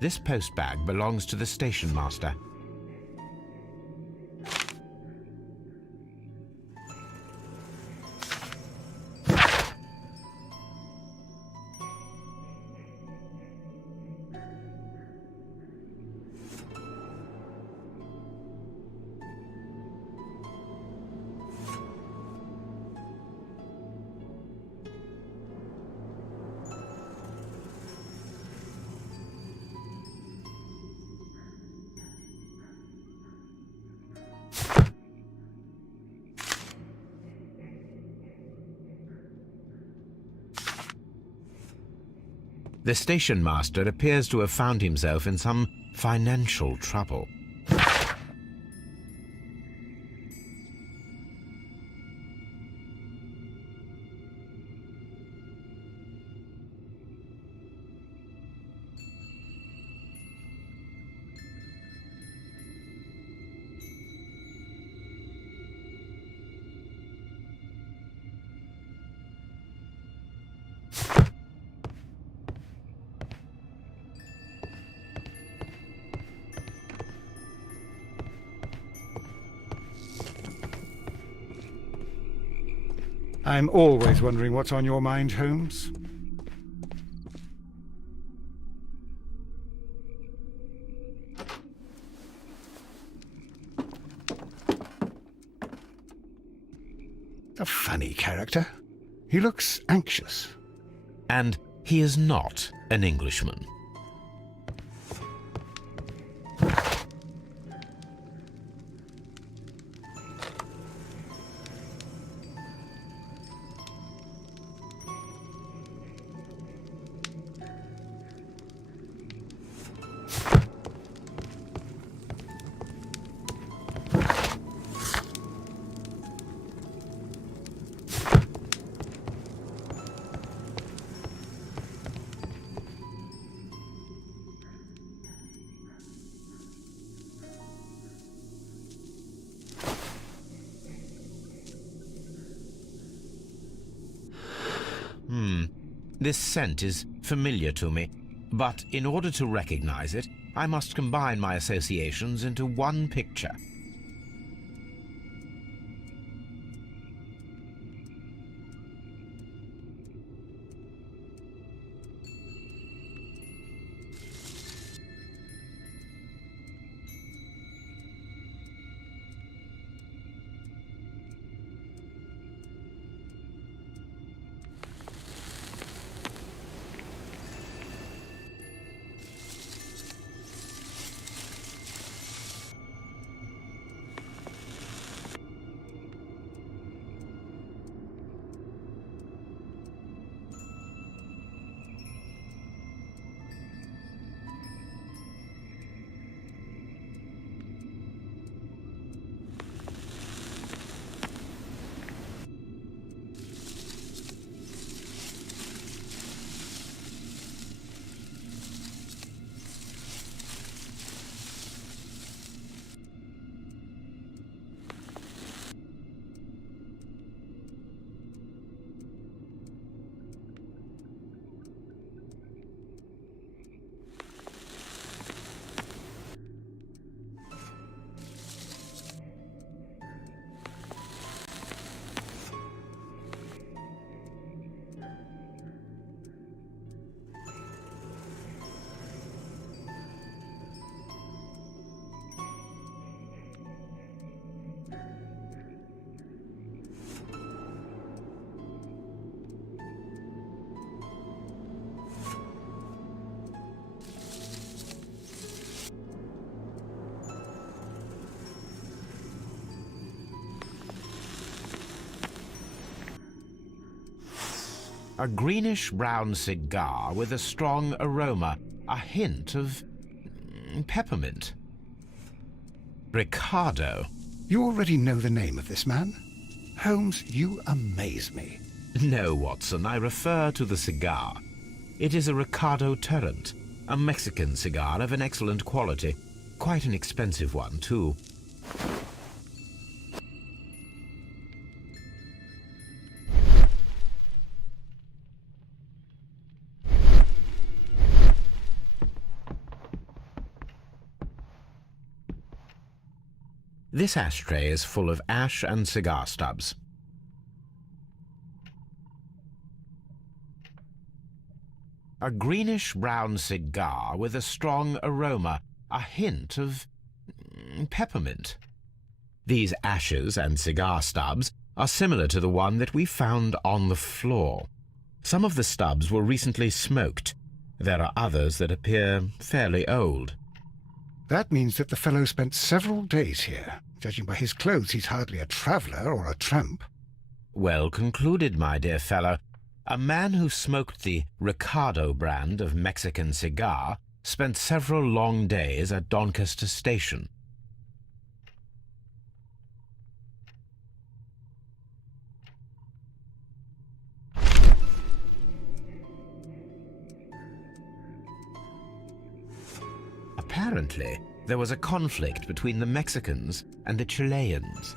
This post bag belongs to the station master. The station master appears to have found himself in some financial trouble. I'm always wondering what's on your mind, Holmes. A funny character. He looks anxious. And he is not an Englishman. This scent is familiar to me, but in order to recognize it, I must combine my associations into one picture. A greenish-brown cigar with a strong aroma, a hint of peppermint. Ricardo. You already know the name of this man? Holmes, you amaze me. No, Watson, I refer to the cigar. It is a Ricardo Turrent, a Mexican cigar of an excellent quality. Quite an expensive one, too. This ashtray is full of ash and cigar stubs. A greenish-brown cigar with a strong aroma, a hint of peppermint. These ashes and cigar stubs are similar to the one that we found on the floor. Some of the stubs were recently smoked. There are others that appear fairly old. That means that the fellow spent several days here. Judging by his clothes, he's hardly a traveller or a tramp. Well concluded, my dear fellow. A man who smoked the Ricardo brand of Mexican cigar spent several long days at Doncaster Station. Apparently, there was a conflict between the Mexicans and the Chileans.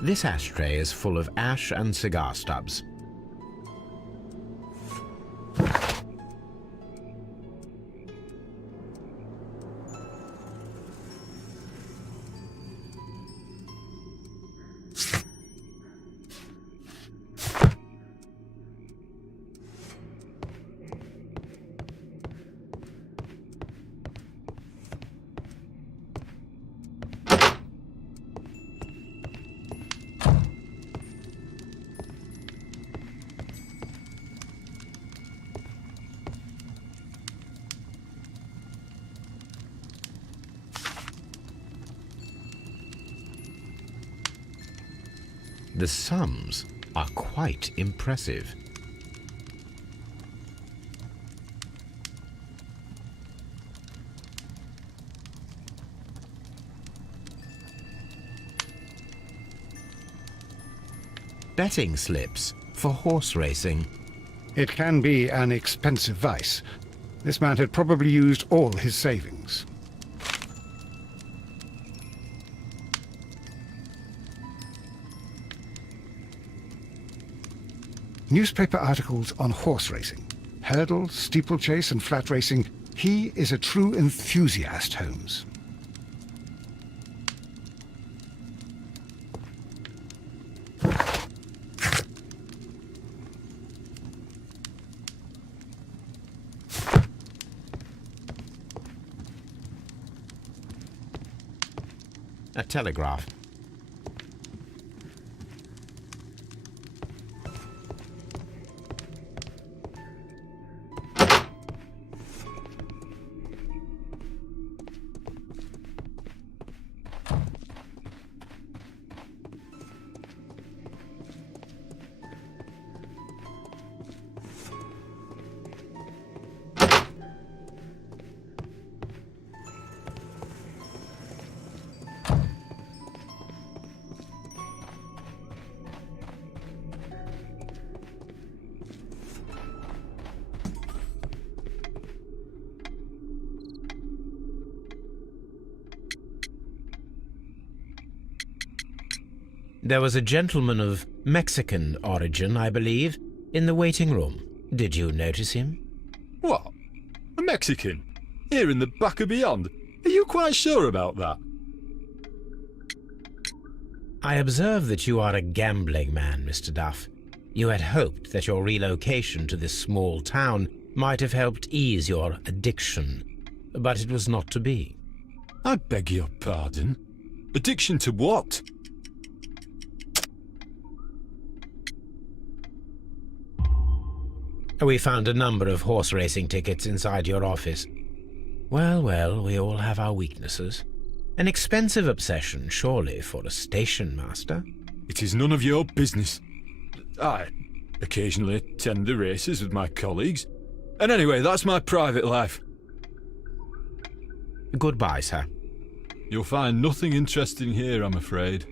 This ashtray is full of ash and cigar stubs. The sums are quite impressive. Betting slips for horse racing. It can be an expensive vice. This man had probably used all his savings. Newspaper articles on horse racing. Hurdle, steeplechase, and flat racing. He is a true enthusiast, Holmes. A telegraph. There was a gentleman of Mexican origin, I believe, in the waiting room. Did you notice him? What? A Mexican? Here in the back of beyond? Are you quite sure about that? I observe that you are a gambling man, Mr. Duff. You had hoped that your relocation to this small town might have helped ease your addiction, but it was not to be. I beg your pardon? Addiction to what? We found a number of horse racing tickets inside your office. Well, well, we all have our weaknesses. An expensive obsession, surely, for a station master. It is none of your business. I occasionally attend the races with my colleagues. And anyway, that's my private life. Goodbye, sir. You'll find nothing interesting here, I'm afraid.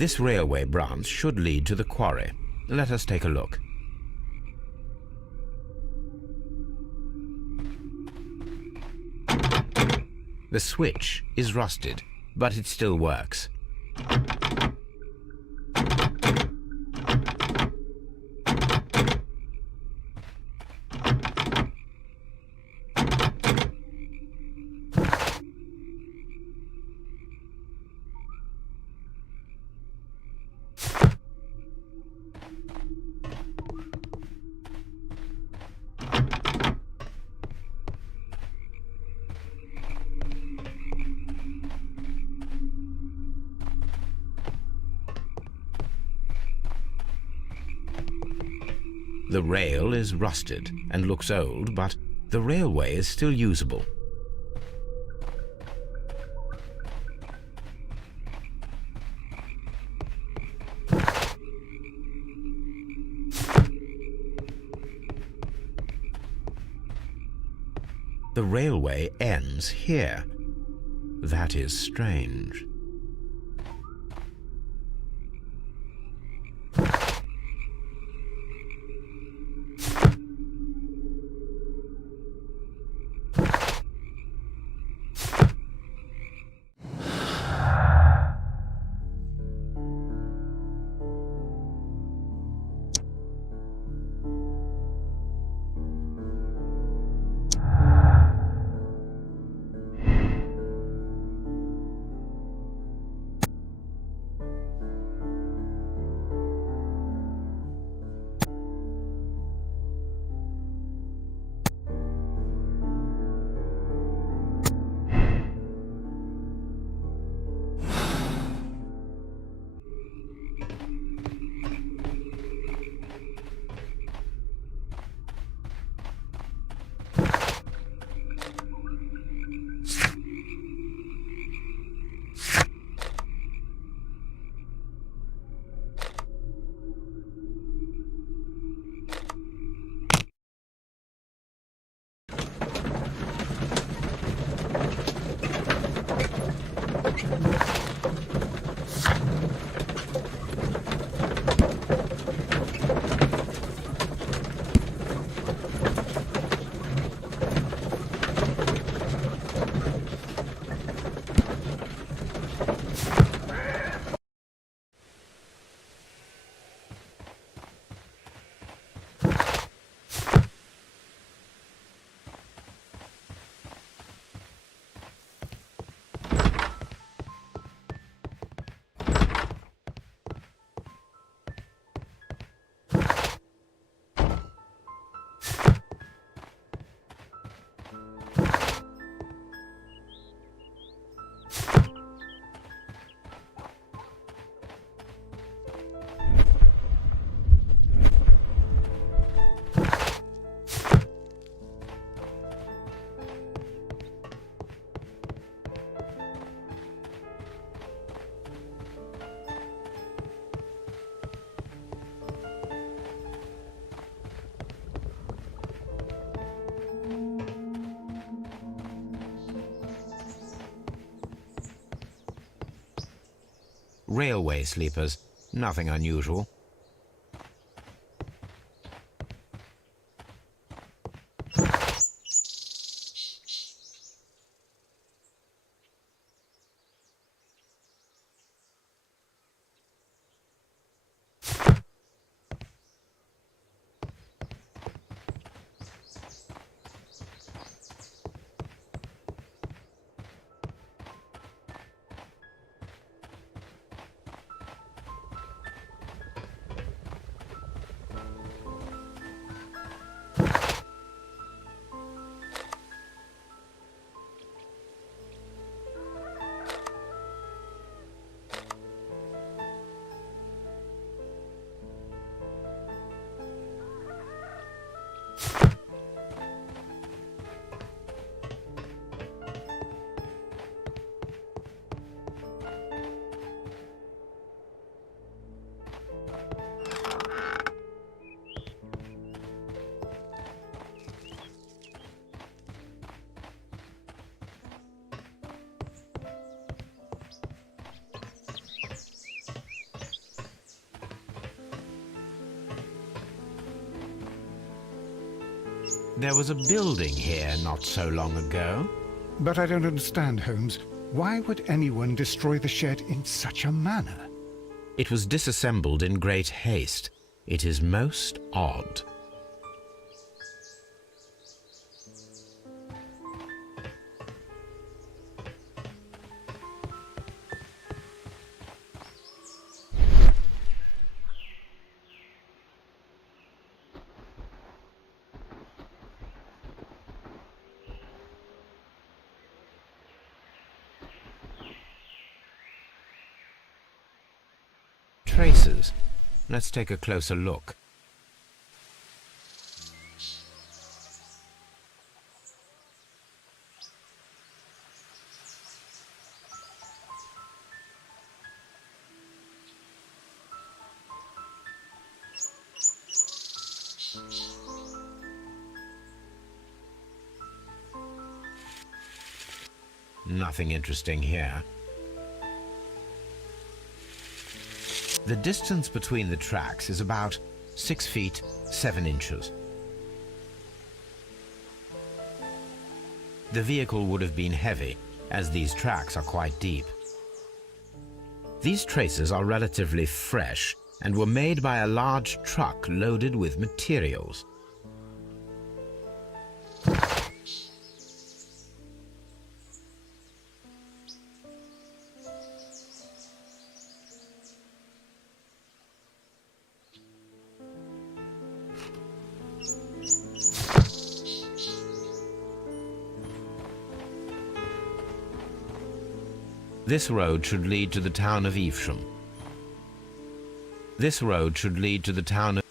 This railway branch should lead to the quarry. Let us take a look. The switch is rusted, but it still works. The rail is rusted and looks old, but the railway is still usable. The railway ends here. That is strange. Railway sleepers, nothing unusual. There was a building here not so long ago. But I don't understand, Holmes. Why would anyone destroy the shed in such a manner? It was disassembled in great haste. It is most odd. Traces. Let's take a closer look. Nothing interesting here. The distance between the tracks is about 6 feet 7 inches. The vehicle would have been heavy, as these tracks are quite deep. These traces are relatively fresh and were made by a large truck loaded with materials. This road should lead to the town of Evesham. This road should lead to the town of...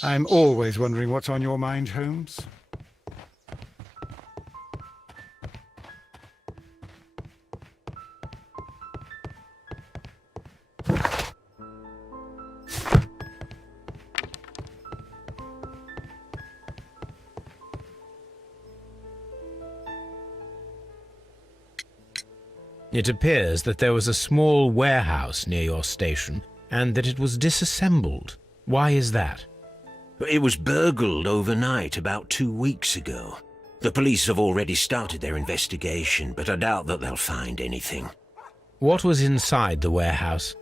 I'm always wondering what's on your mind, Holmes. It appears that there was a small warehouse near your station and that it was disassembled. Why is that? It was burgled overnight about 2 weeks ago. The police have already started their investigation, but I doubt that they'll find anything. What was inside the warehouse?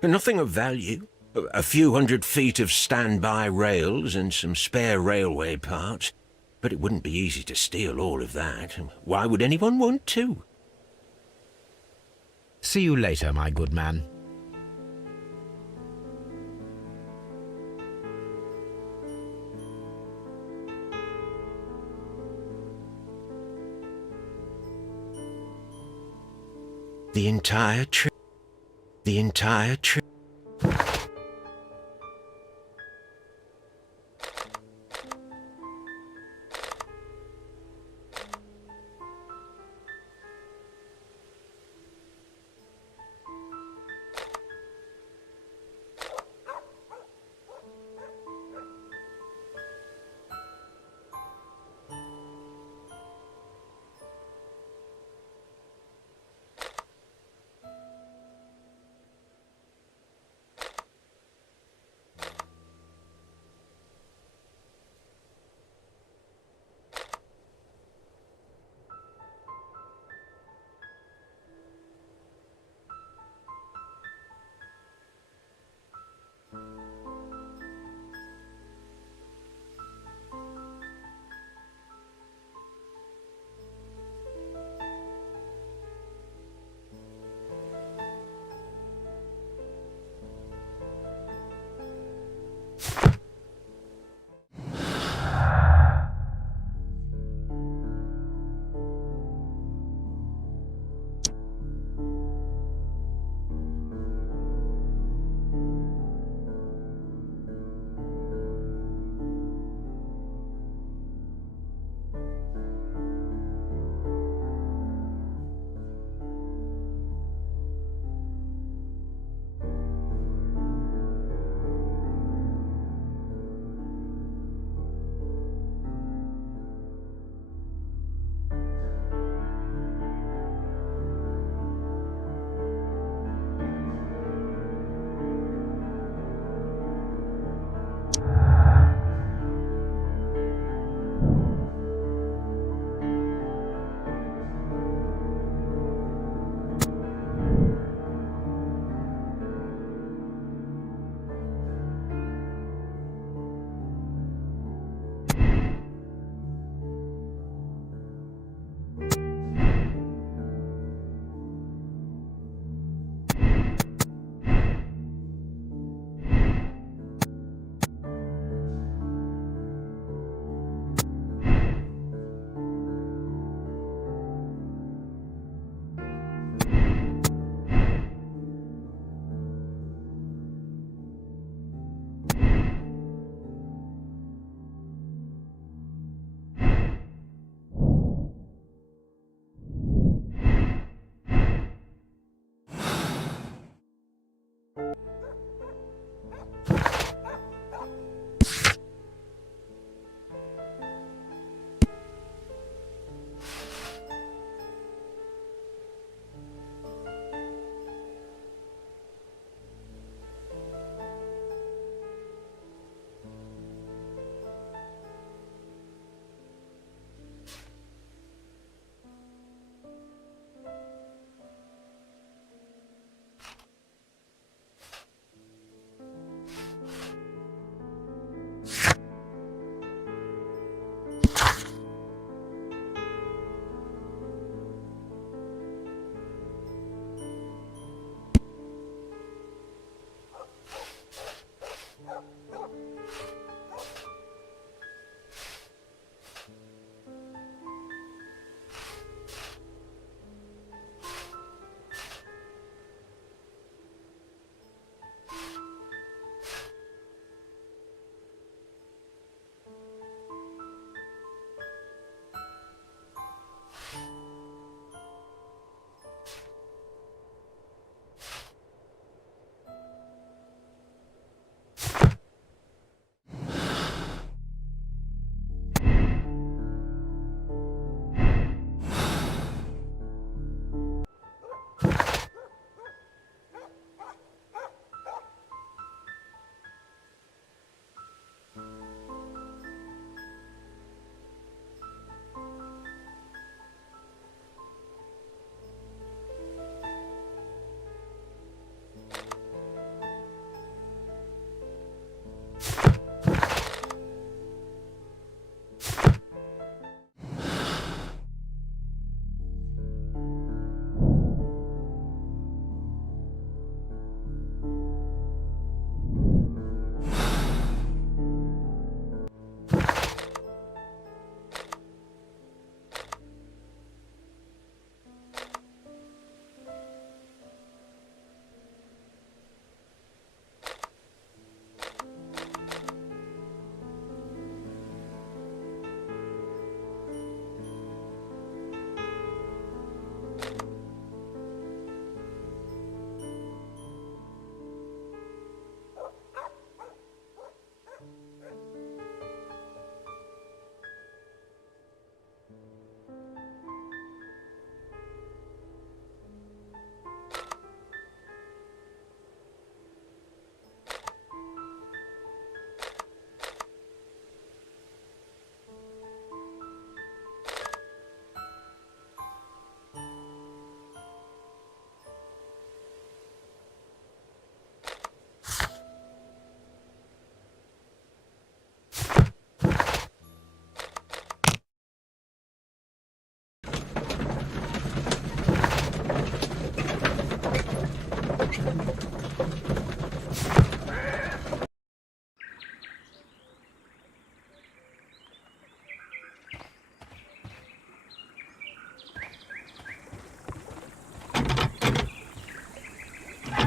Nothing of value. A few 100 feet of standby rails and some spare railway parts. But it wouldn't be easy to steal all of that. Why would anyone want to? See you later, my good man. The entire trip.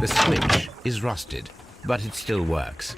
The switch is rusted, but it still works.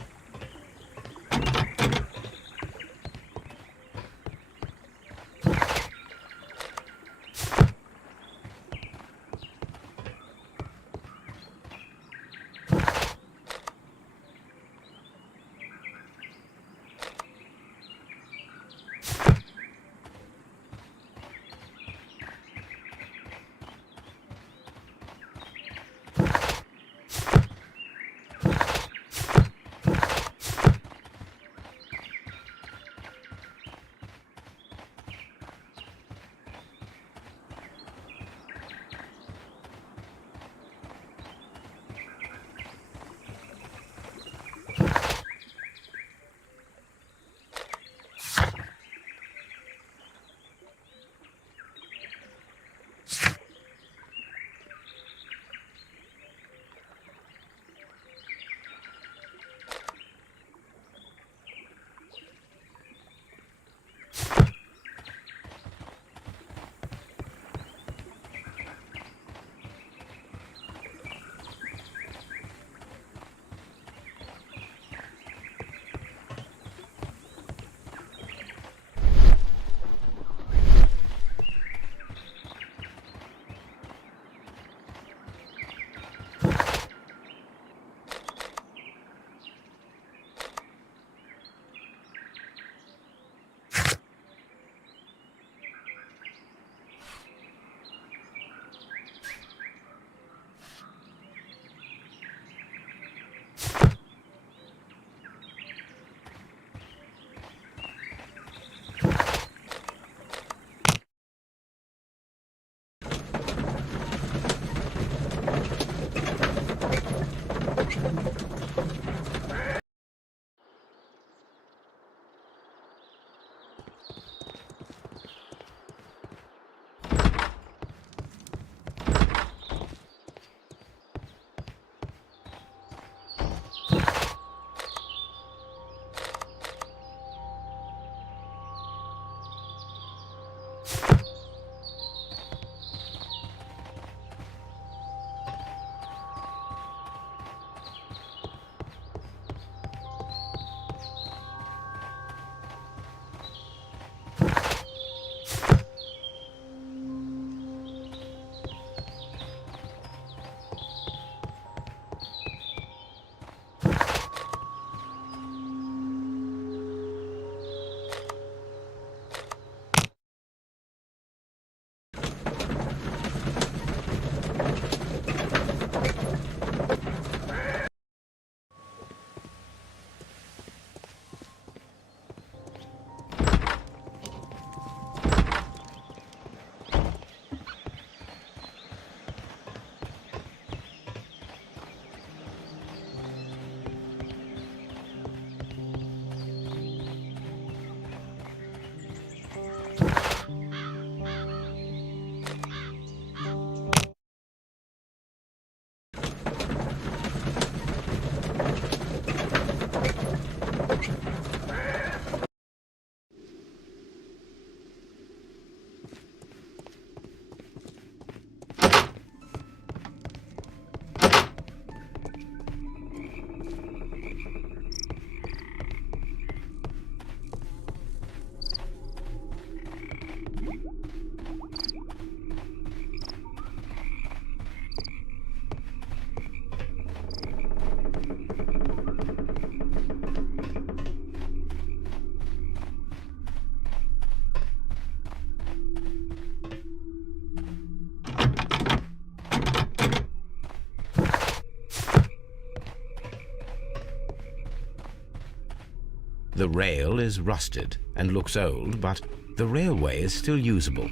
The rail is rusted and looks old, but the railway is still usable.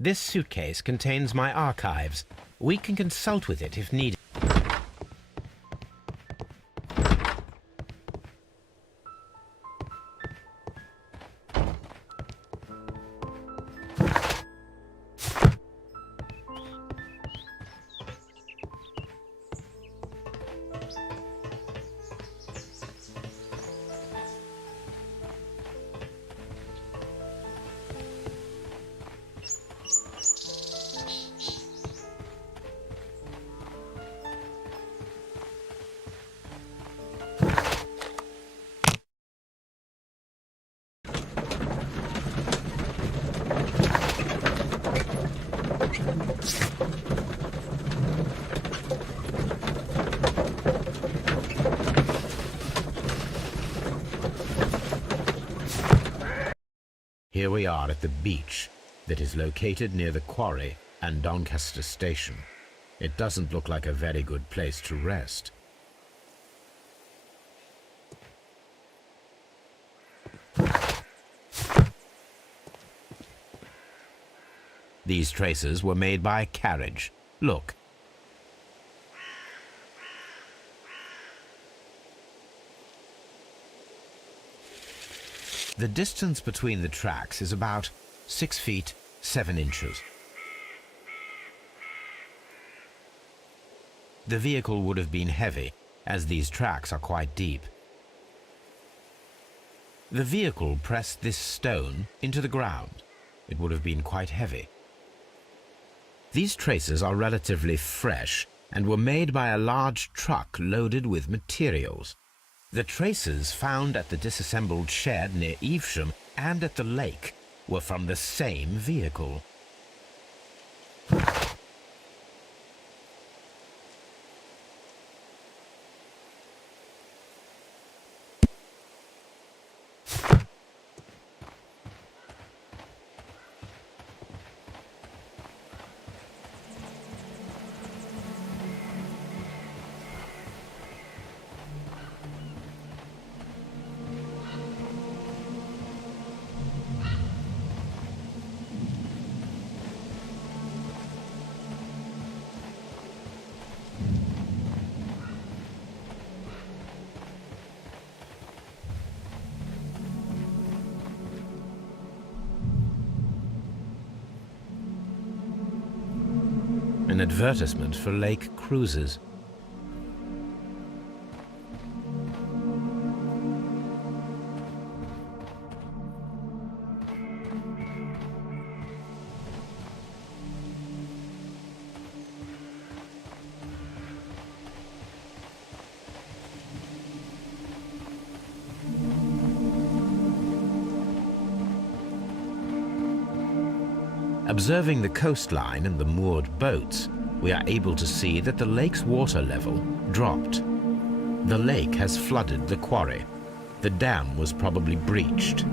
This suitcase contains my archives. We can consult with it if needed. Here we are at the beach that is located near the quarry and Doncaster station. It doesn't look like a very good place to rest. These traces were made by a carriage. Look. The distance between the tracks is about 6 feet 7 inches. The vehicle would have been heavy, as these tracks are quite deep. The vehicle pressed this stone into the ground. It would have been quite heavy. These traces are relatively fresh and were made by a large truck loaded with materials. The traces found at the disassembled shed near Evesham and at the lake were from the same vehicle. An advertisement for lake cruises. Observing the coastline and the moored boats, we are able to see that the lake's water level dropped. The lake has flooded the quarry. The dam was probably breached.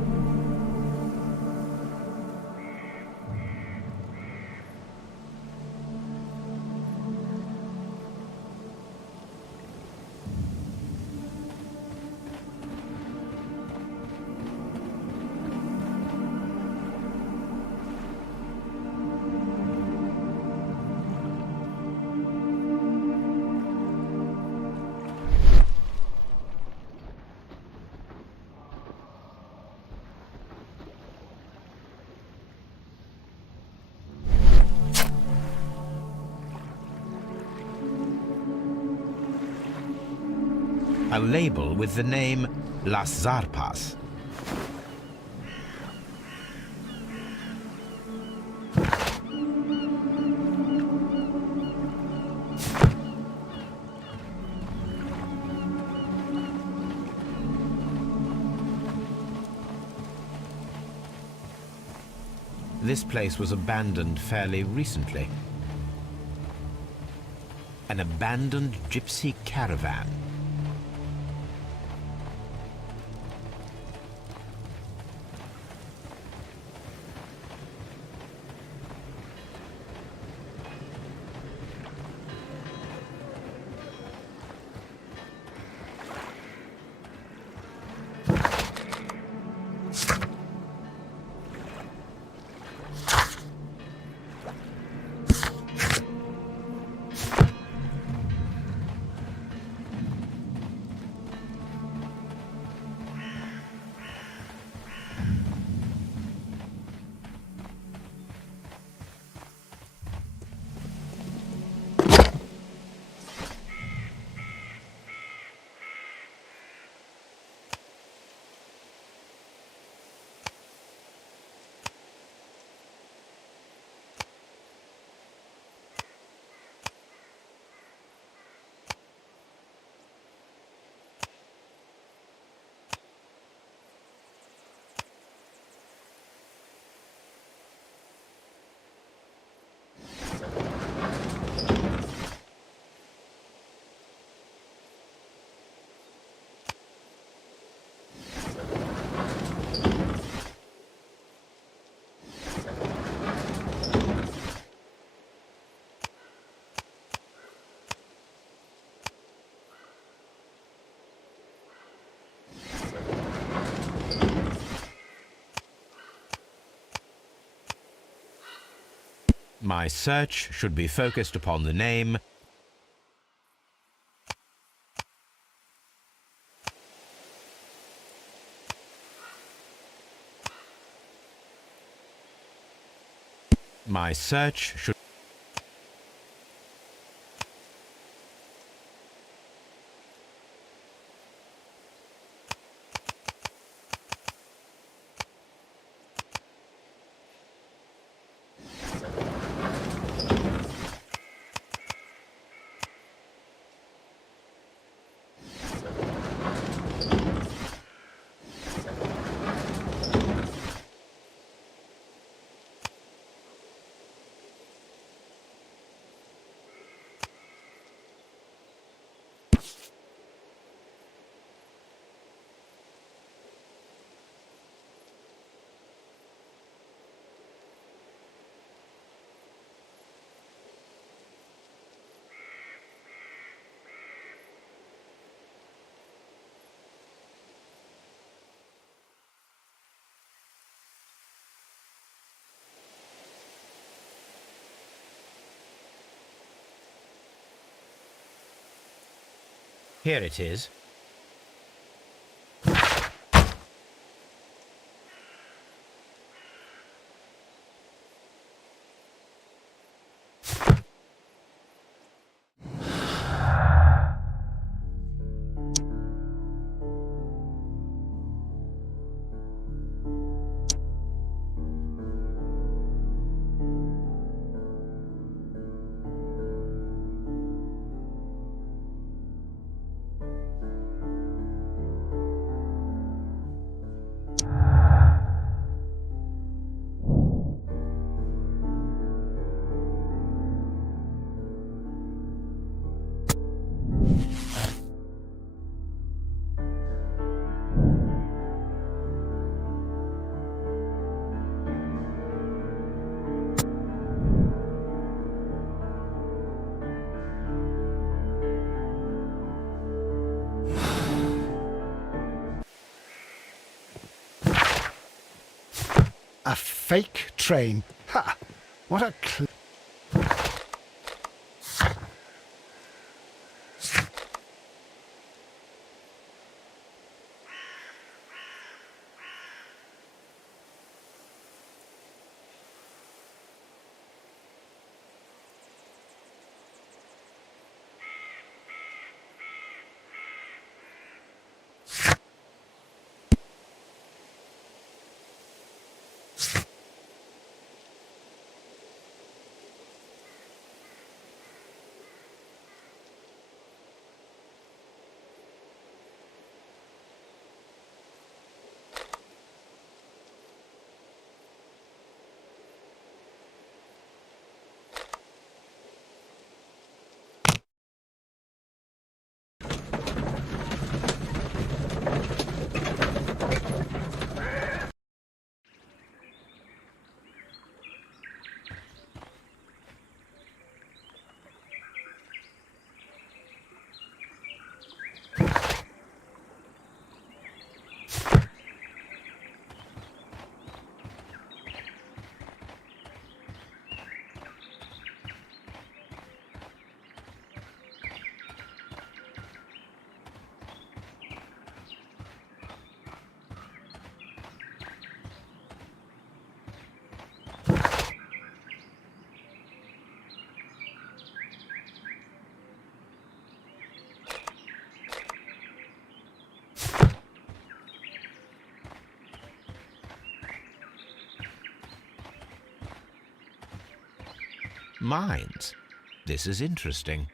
A label with the name Las Zarpas. This place was abandoned fairly recently. An abandoned gypsy caravan. My search should be focused upon the name My search should Here it is. A fake train. Ha! What a Mines. This is interesting.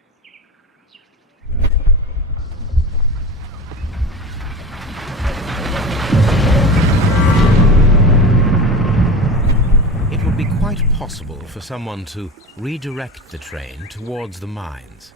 It would be quite possible for someone to redirect the train towards the mines.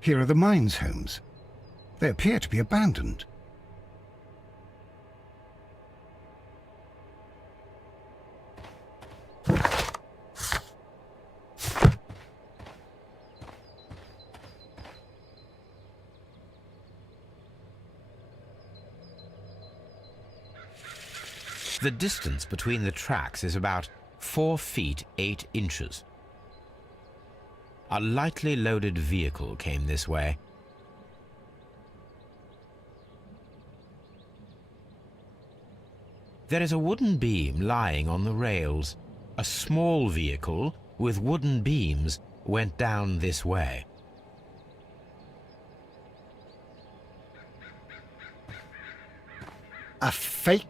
Here are the mines homes. They appear to be abandoned. The distance between the tracks is about 4 feet 8 inches. A lightly loaded vehicle came this way. There is a wooden beam lying on the rails. A small vehicle with wooden beams went down this way. A fake...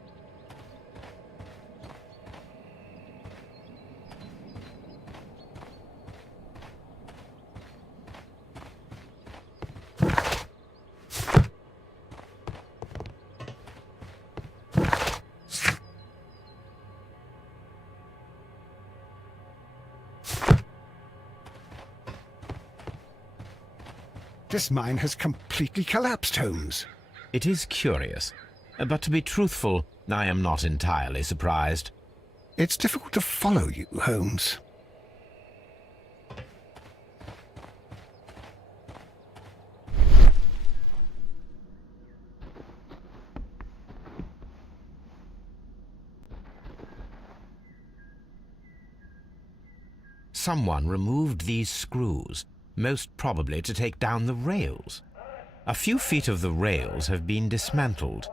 This mine has completely collapsed, Holmes. It is curious, but to be truthful, I am not entirely surprised. It's difficult to follow you, Holmes. Someone removed these screws, most probably to take down the rails. A few feet of the rails have been dismantled.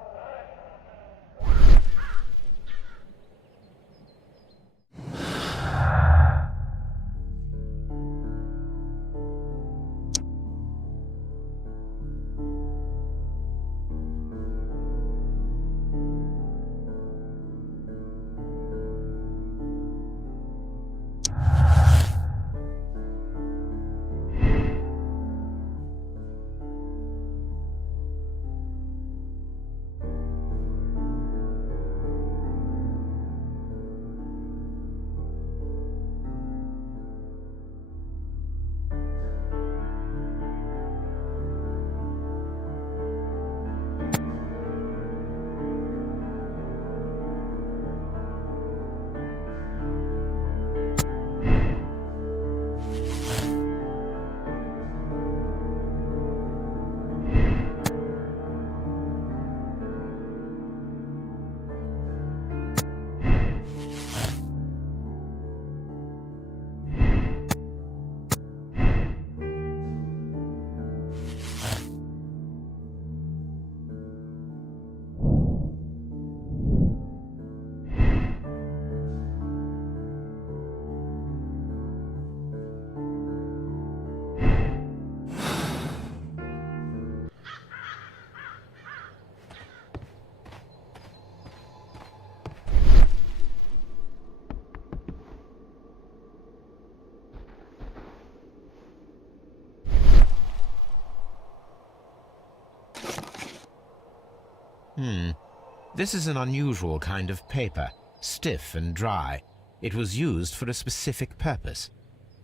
This is an unusual kind of paper, stiff and dry. It was used for a specific purpose.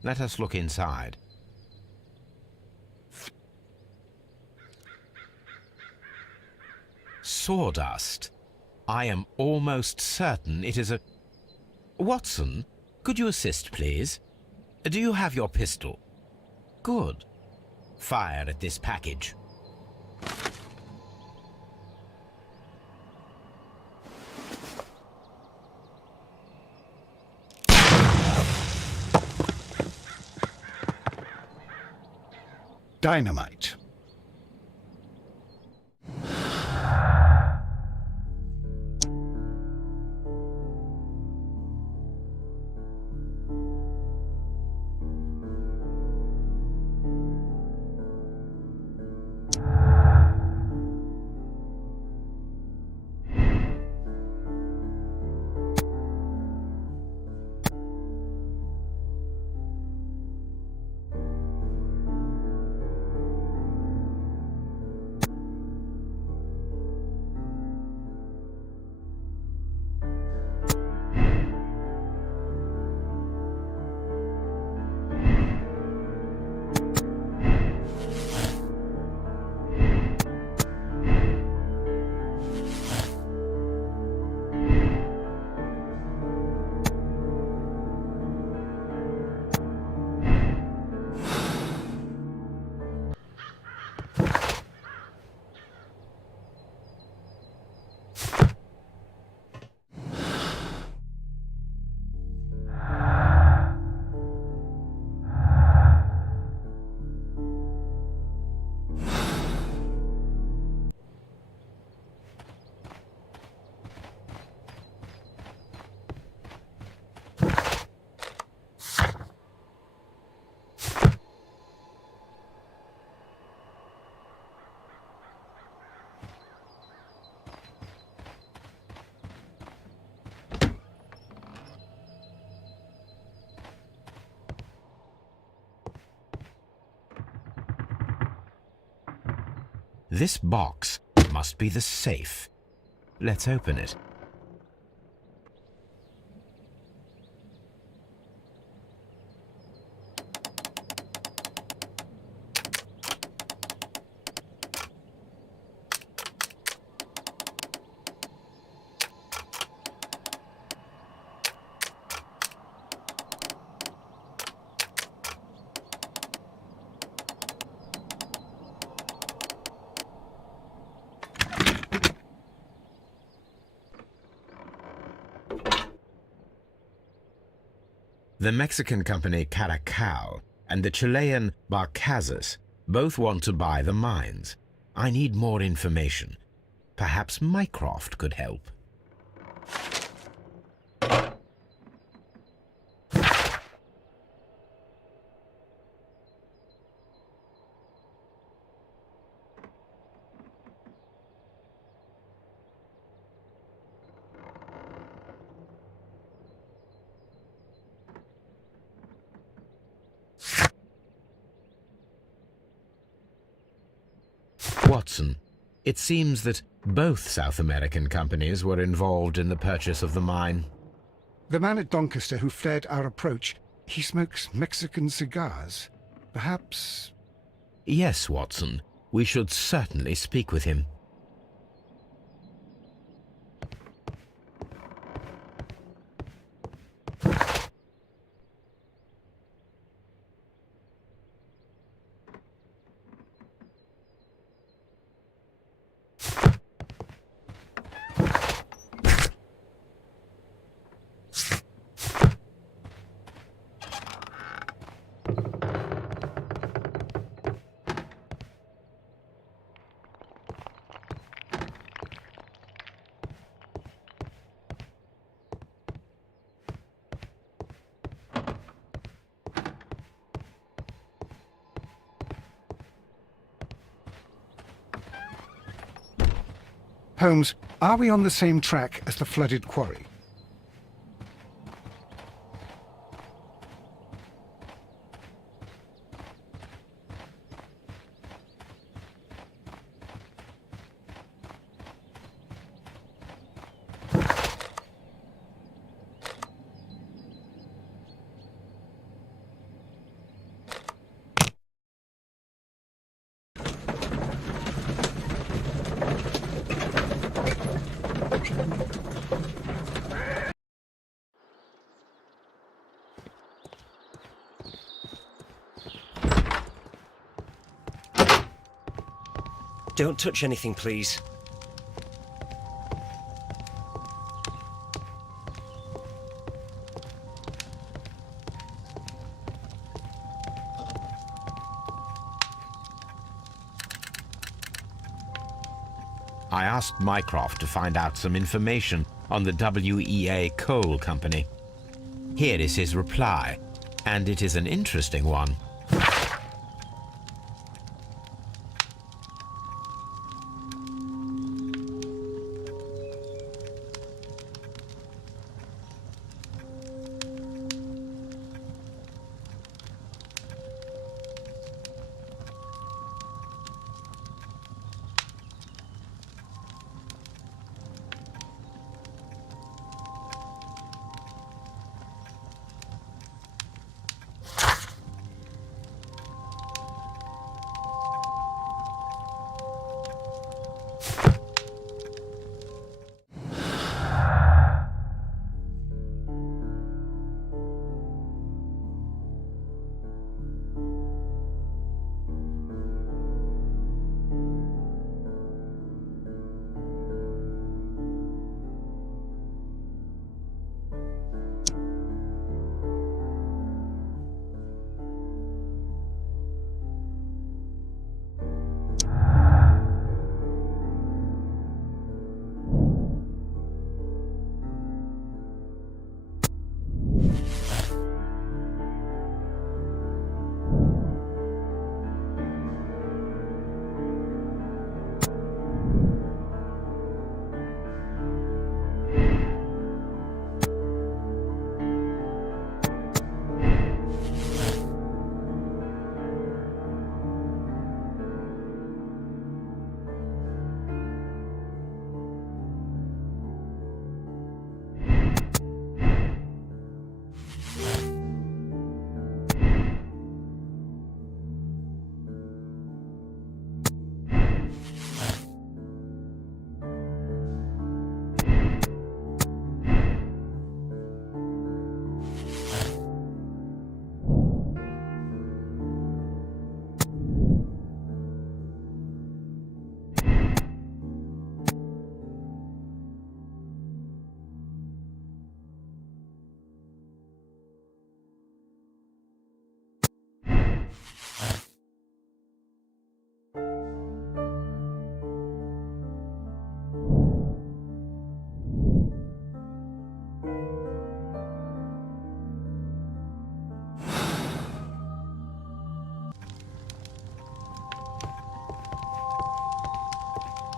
Let us look inside. Sawdust. I am almost certain it is a... Watson, could you assist, please? Do you have your pistol? Good. Fire at this package. dynamite. This box must be the safe. Let's open it. The Mexican company Caracal and the Chilean Barcazas both want to buy the mines. I need more information. Perhaps Mycroft could help. Watson, it seems that both South American companies were involved in the purchase of the mine. The man at Doncaster who flared our approach, he smokes Mexican cigars. Perhaps... Yes, Watson. We should certainly speak with him. Holmes, are we on the same track as the flooded quarry? Don't touch anything, please. I asked Mycroft to find out some information on the WEA Coal Company. Here is his reply, and it is an interesting one.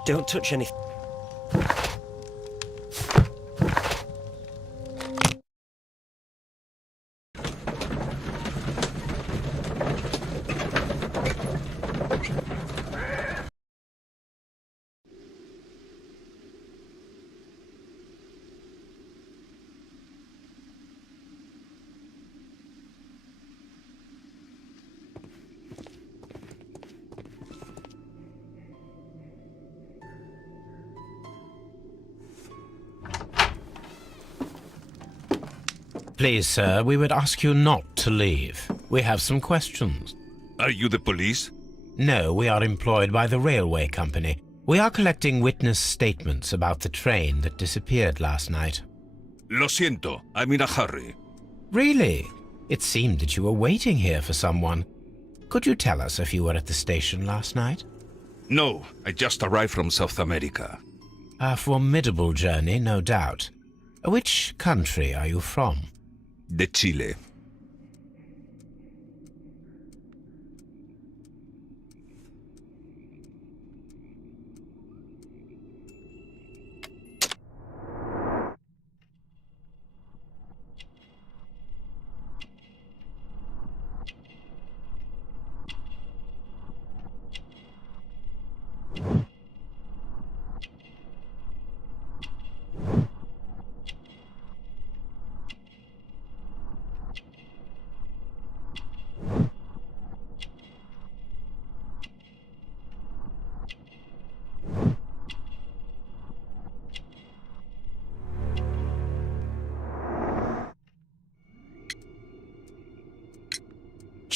Don't touch anything. Please, sir, we would ask you not to leave. We have some questions. Are you the police? No, we are employed by the railway company. We are collecting witness statements about the train that disappeared last night. Lo siento, I'm in a hurry. Really? It seemed that you were waiting here for someone. Could you tell us if you were at the station last night? No, I just arrived from South America. A formidable journey, no doubt. Which country are you from? De Chile.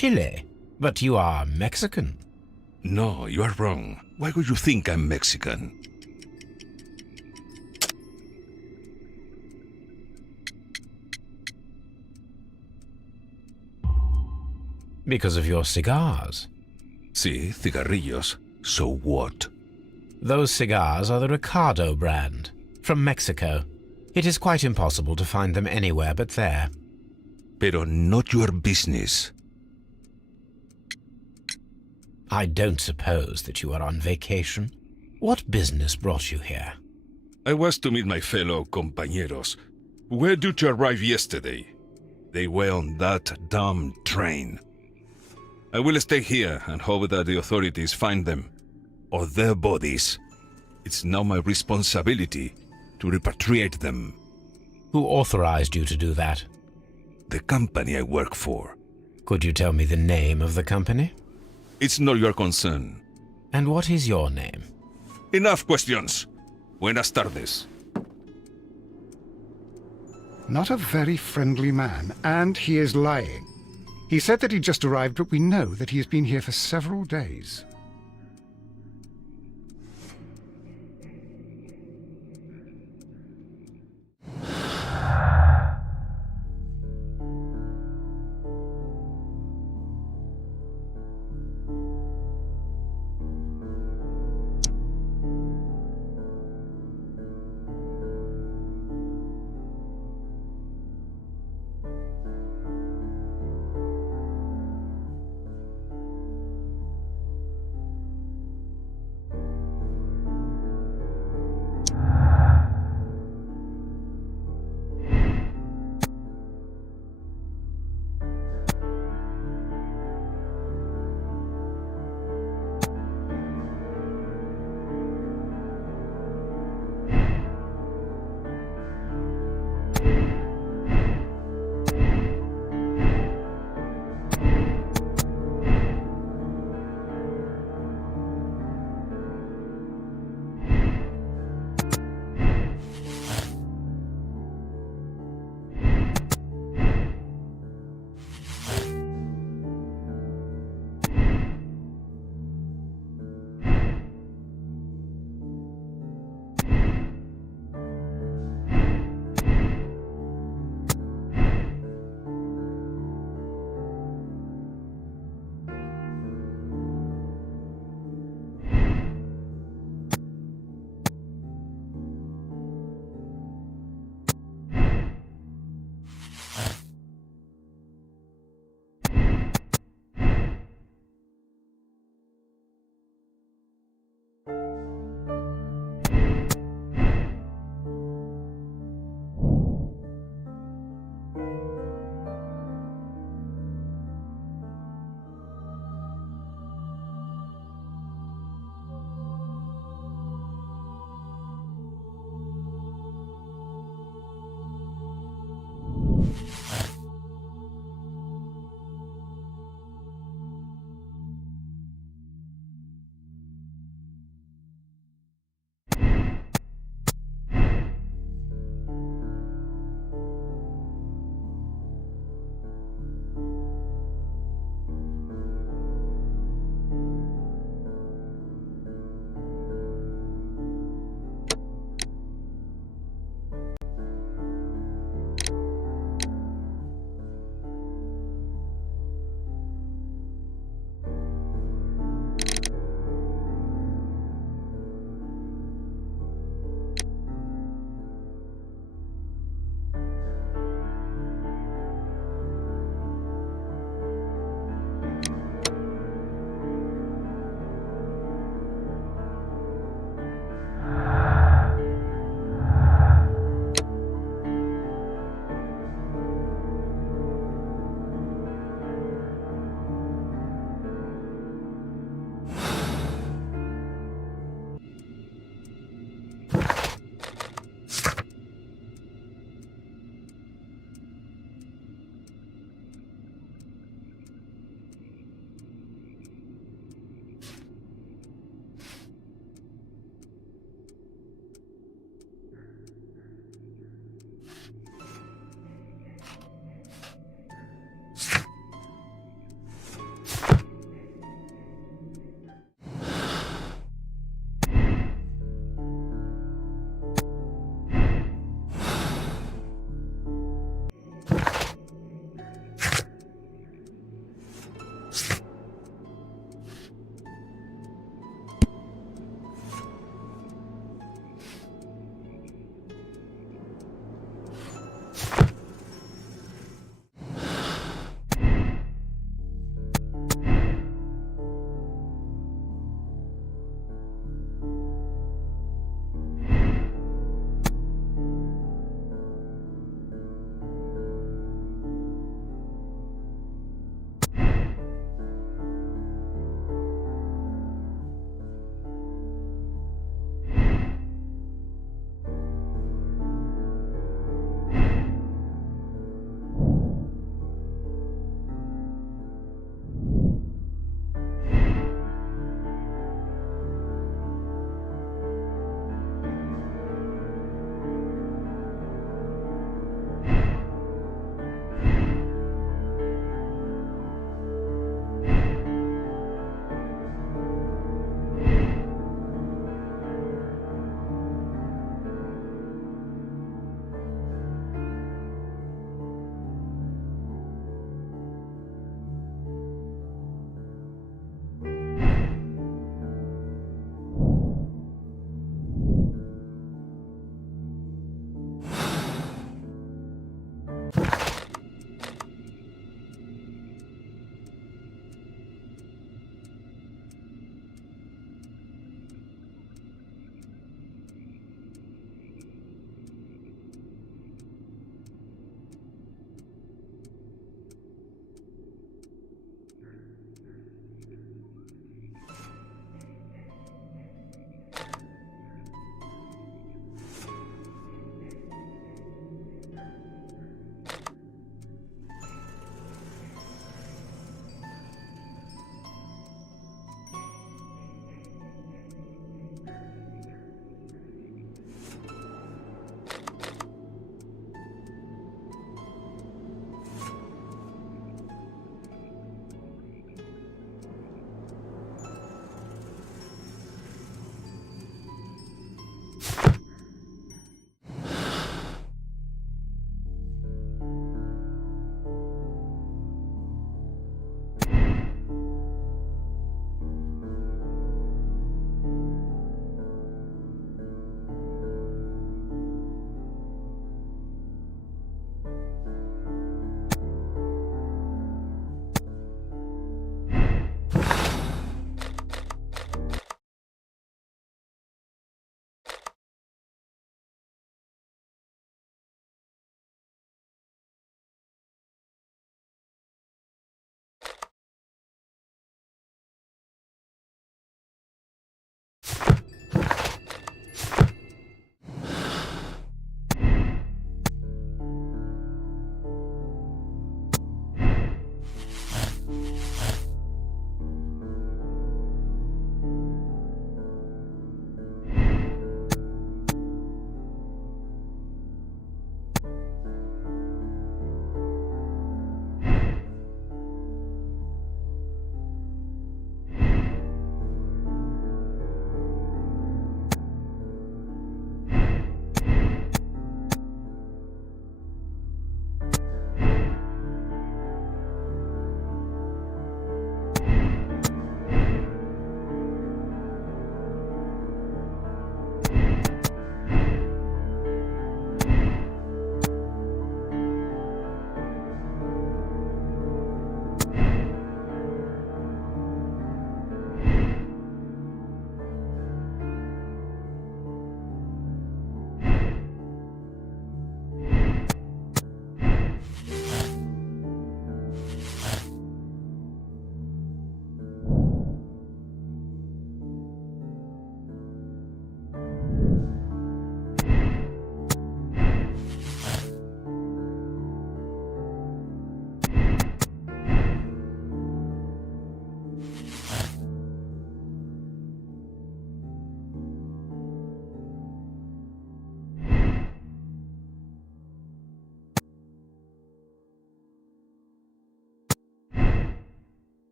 Chile? But you are Mexican. No, you are wrong. Why would you think I'm Mexican? Because of your cigars. Sí, cigarrillos. So what? Those cigars are the Ricardo brand, from Mexico. It is quite impossible to find them anywhere but there. Pero not your business. I don't suppose that you are on vacation. What business brought you here? I was to meet my fellow compañeros, who were due to arrive yesterday. They were on that damn train. I will stay here and hope that the authorities find them, or their bodies. It's now my responsibility to repatriate them. Who authorized you to do that? The company I work for. Could you tell me the name of the company? It's not your concern. And what is your name? Enough questions. Buenas tardes. Not a very friendly man, and he is lying. He said that he just arrived, but we know that he has been here for several days.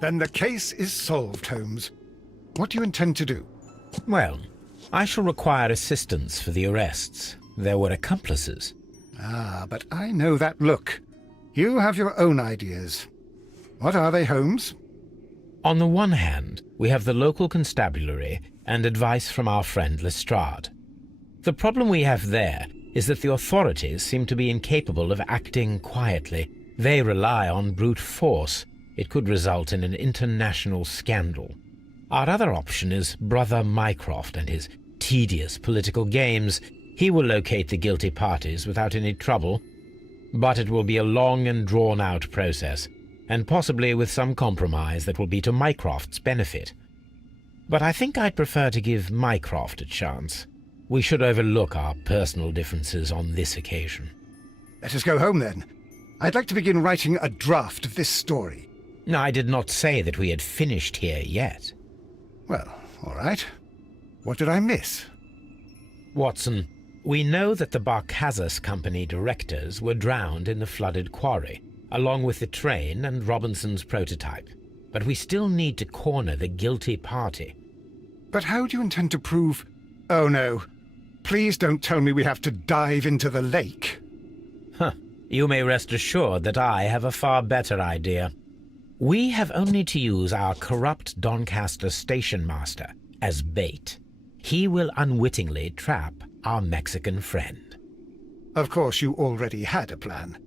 Then the case is solved, Holmes. What do you intend to do? Well, I shall require assistance for the arrests. There were accomplices. Ah, but I know that look. You have your own ideas. What are they, Holmes? On the one hand, we have the local constabulary and advice from our friend Lestrade. The problem we have there is that the authorities seem to be incapable of acting quietly. They rely on brute force. It could result in an international scandal. Our other option is Brother Mycroft and his tedious political games. He will locate the guilty parties without any trouble, but it will be a long and drawn-out process, and possibly with some compromise that will be to Mycroft's benefit. But I think I'd prefer to give Mycroft a chance. We should overlook our personal differences on this occasion. Let us go home, then. I'd like to begin writing a draft of this story. I did not say that we had finished here yet. Well, all right. What did I miss? Watson, we know that the Barkazas Company directors were drowned in the flooded quarry, along with the train and Robinson's prototype. But we still need to corner the guilty party. But how do you intend to prove... Oh, no. Please don't tell me we have to dive into the lake. You may rest assured that I have a far better idea. We have only to use our corrupt Doncaster station master as bait. He will unwittingly trap our Mexican friend. Of course, you already had a plan.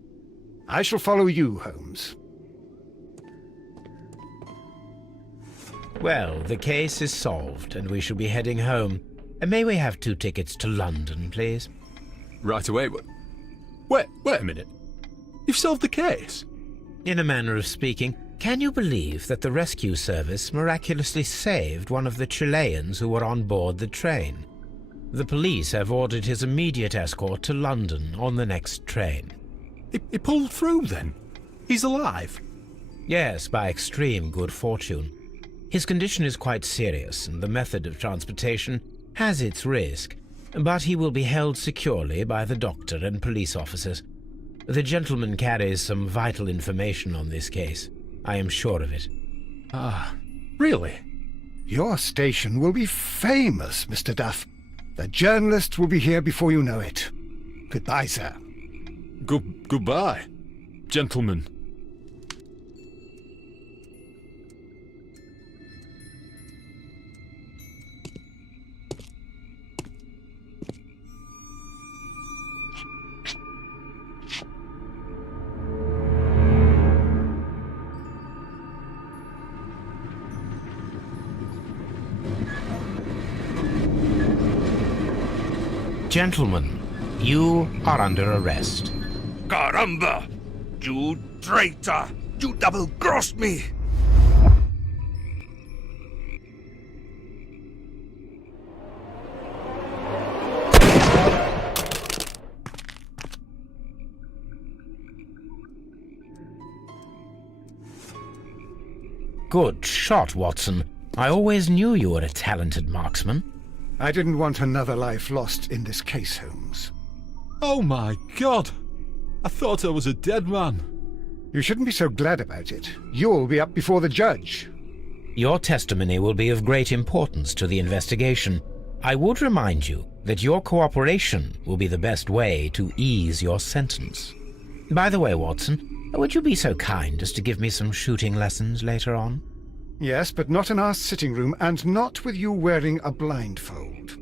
I shall follow you, Holmes. Well, the case is solved, and we shall be heading home. May we have 2 tickets to London, please? Right away. Wait a minute. You've solved the case? In a manner of speaking, can you believe that the rescue service miraculously saved one of the Chileans who were on board the train? The police have ordered his immediate escort to London on the next train. He pulled through, then? He's alive? Yes, by extreme good fortune. His condition is quite serious, and the method of transportation has its risk, but he will be held securely by the doctor and police officers. The gentleman carries some vital information on this case. I am sure of it. Ah, really? Your station will be famous, Mr. Duff. The journalists will be here before you know it. Goodbye, sir. Goodbye, gentlemen. Gentlemen, you are under arrest. Caramba! You traitor! You double-crossed me! Good shot, Watson. I always knew you were a talented marksman. I didn't want another life lost in this case, Holmes. Oh my God! I thought I was a dead man. You shouldn't be so glad about it. You'll be up before the judge. Your testimony will be of great importance to the investigation. I would remind you that your cooperation will be the best way to ease your sentence. By the way, Watson, would you be so kind as to give me some shooting lessons later on? Yes, but not in our sitting room, and not with you wearing a blindfold.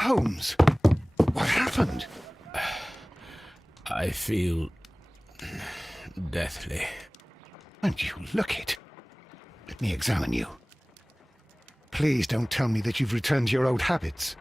Holmes, what happened? I feel deathly. And you look it. Let me examine you. Please don't tell me that you've returned to your old habits.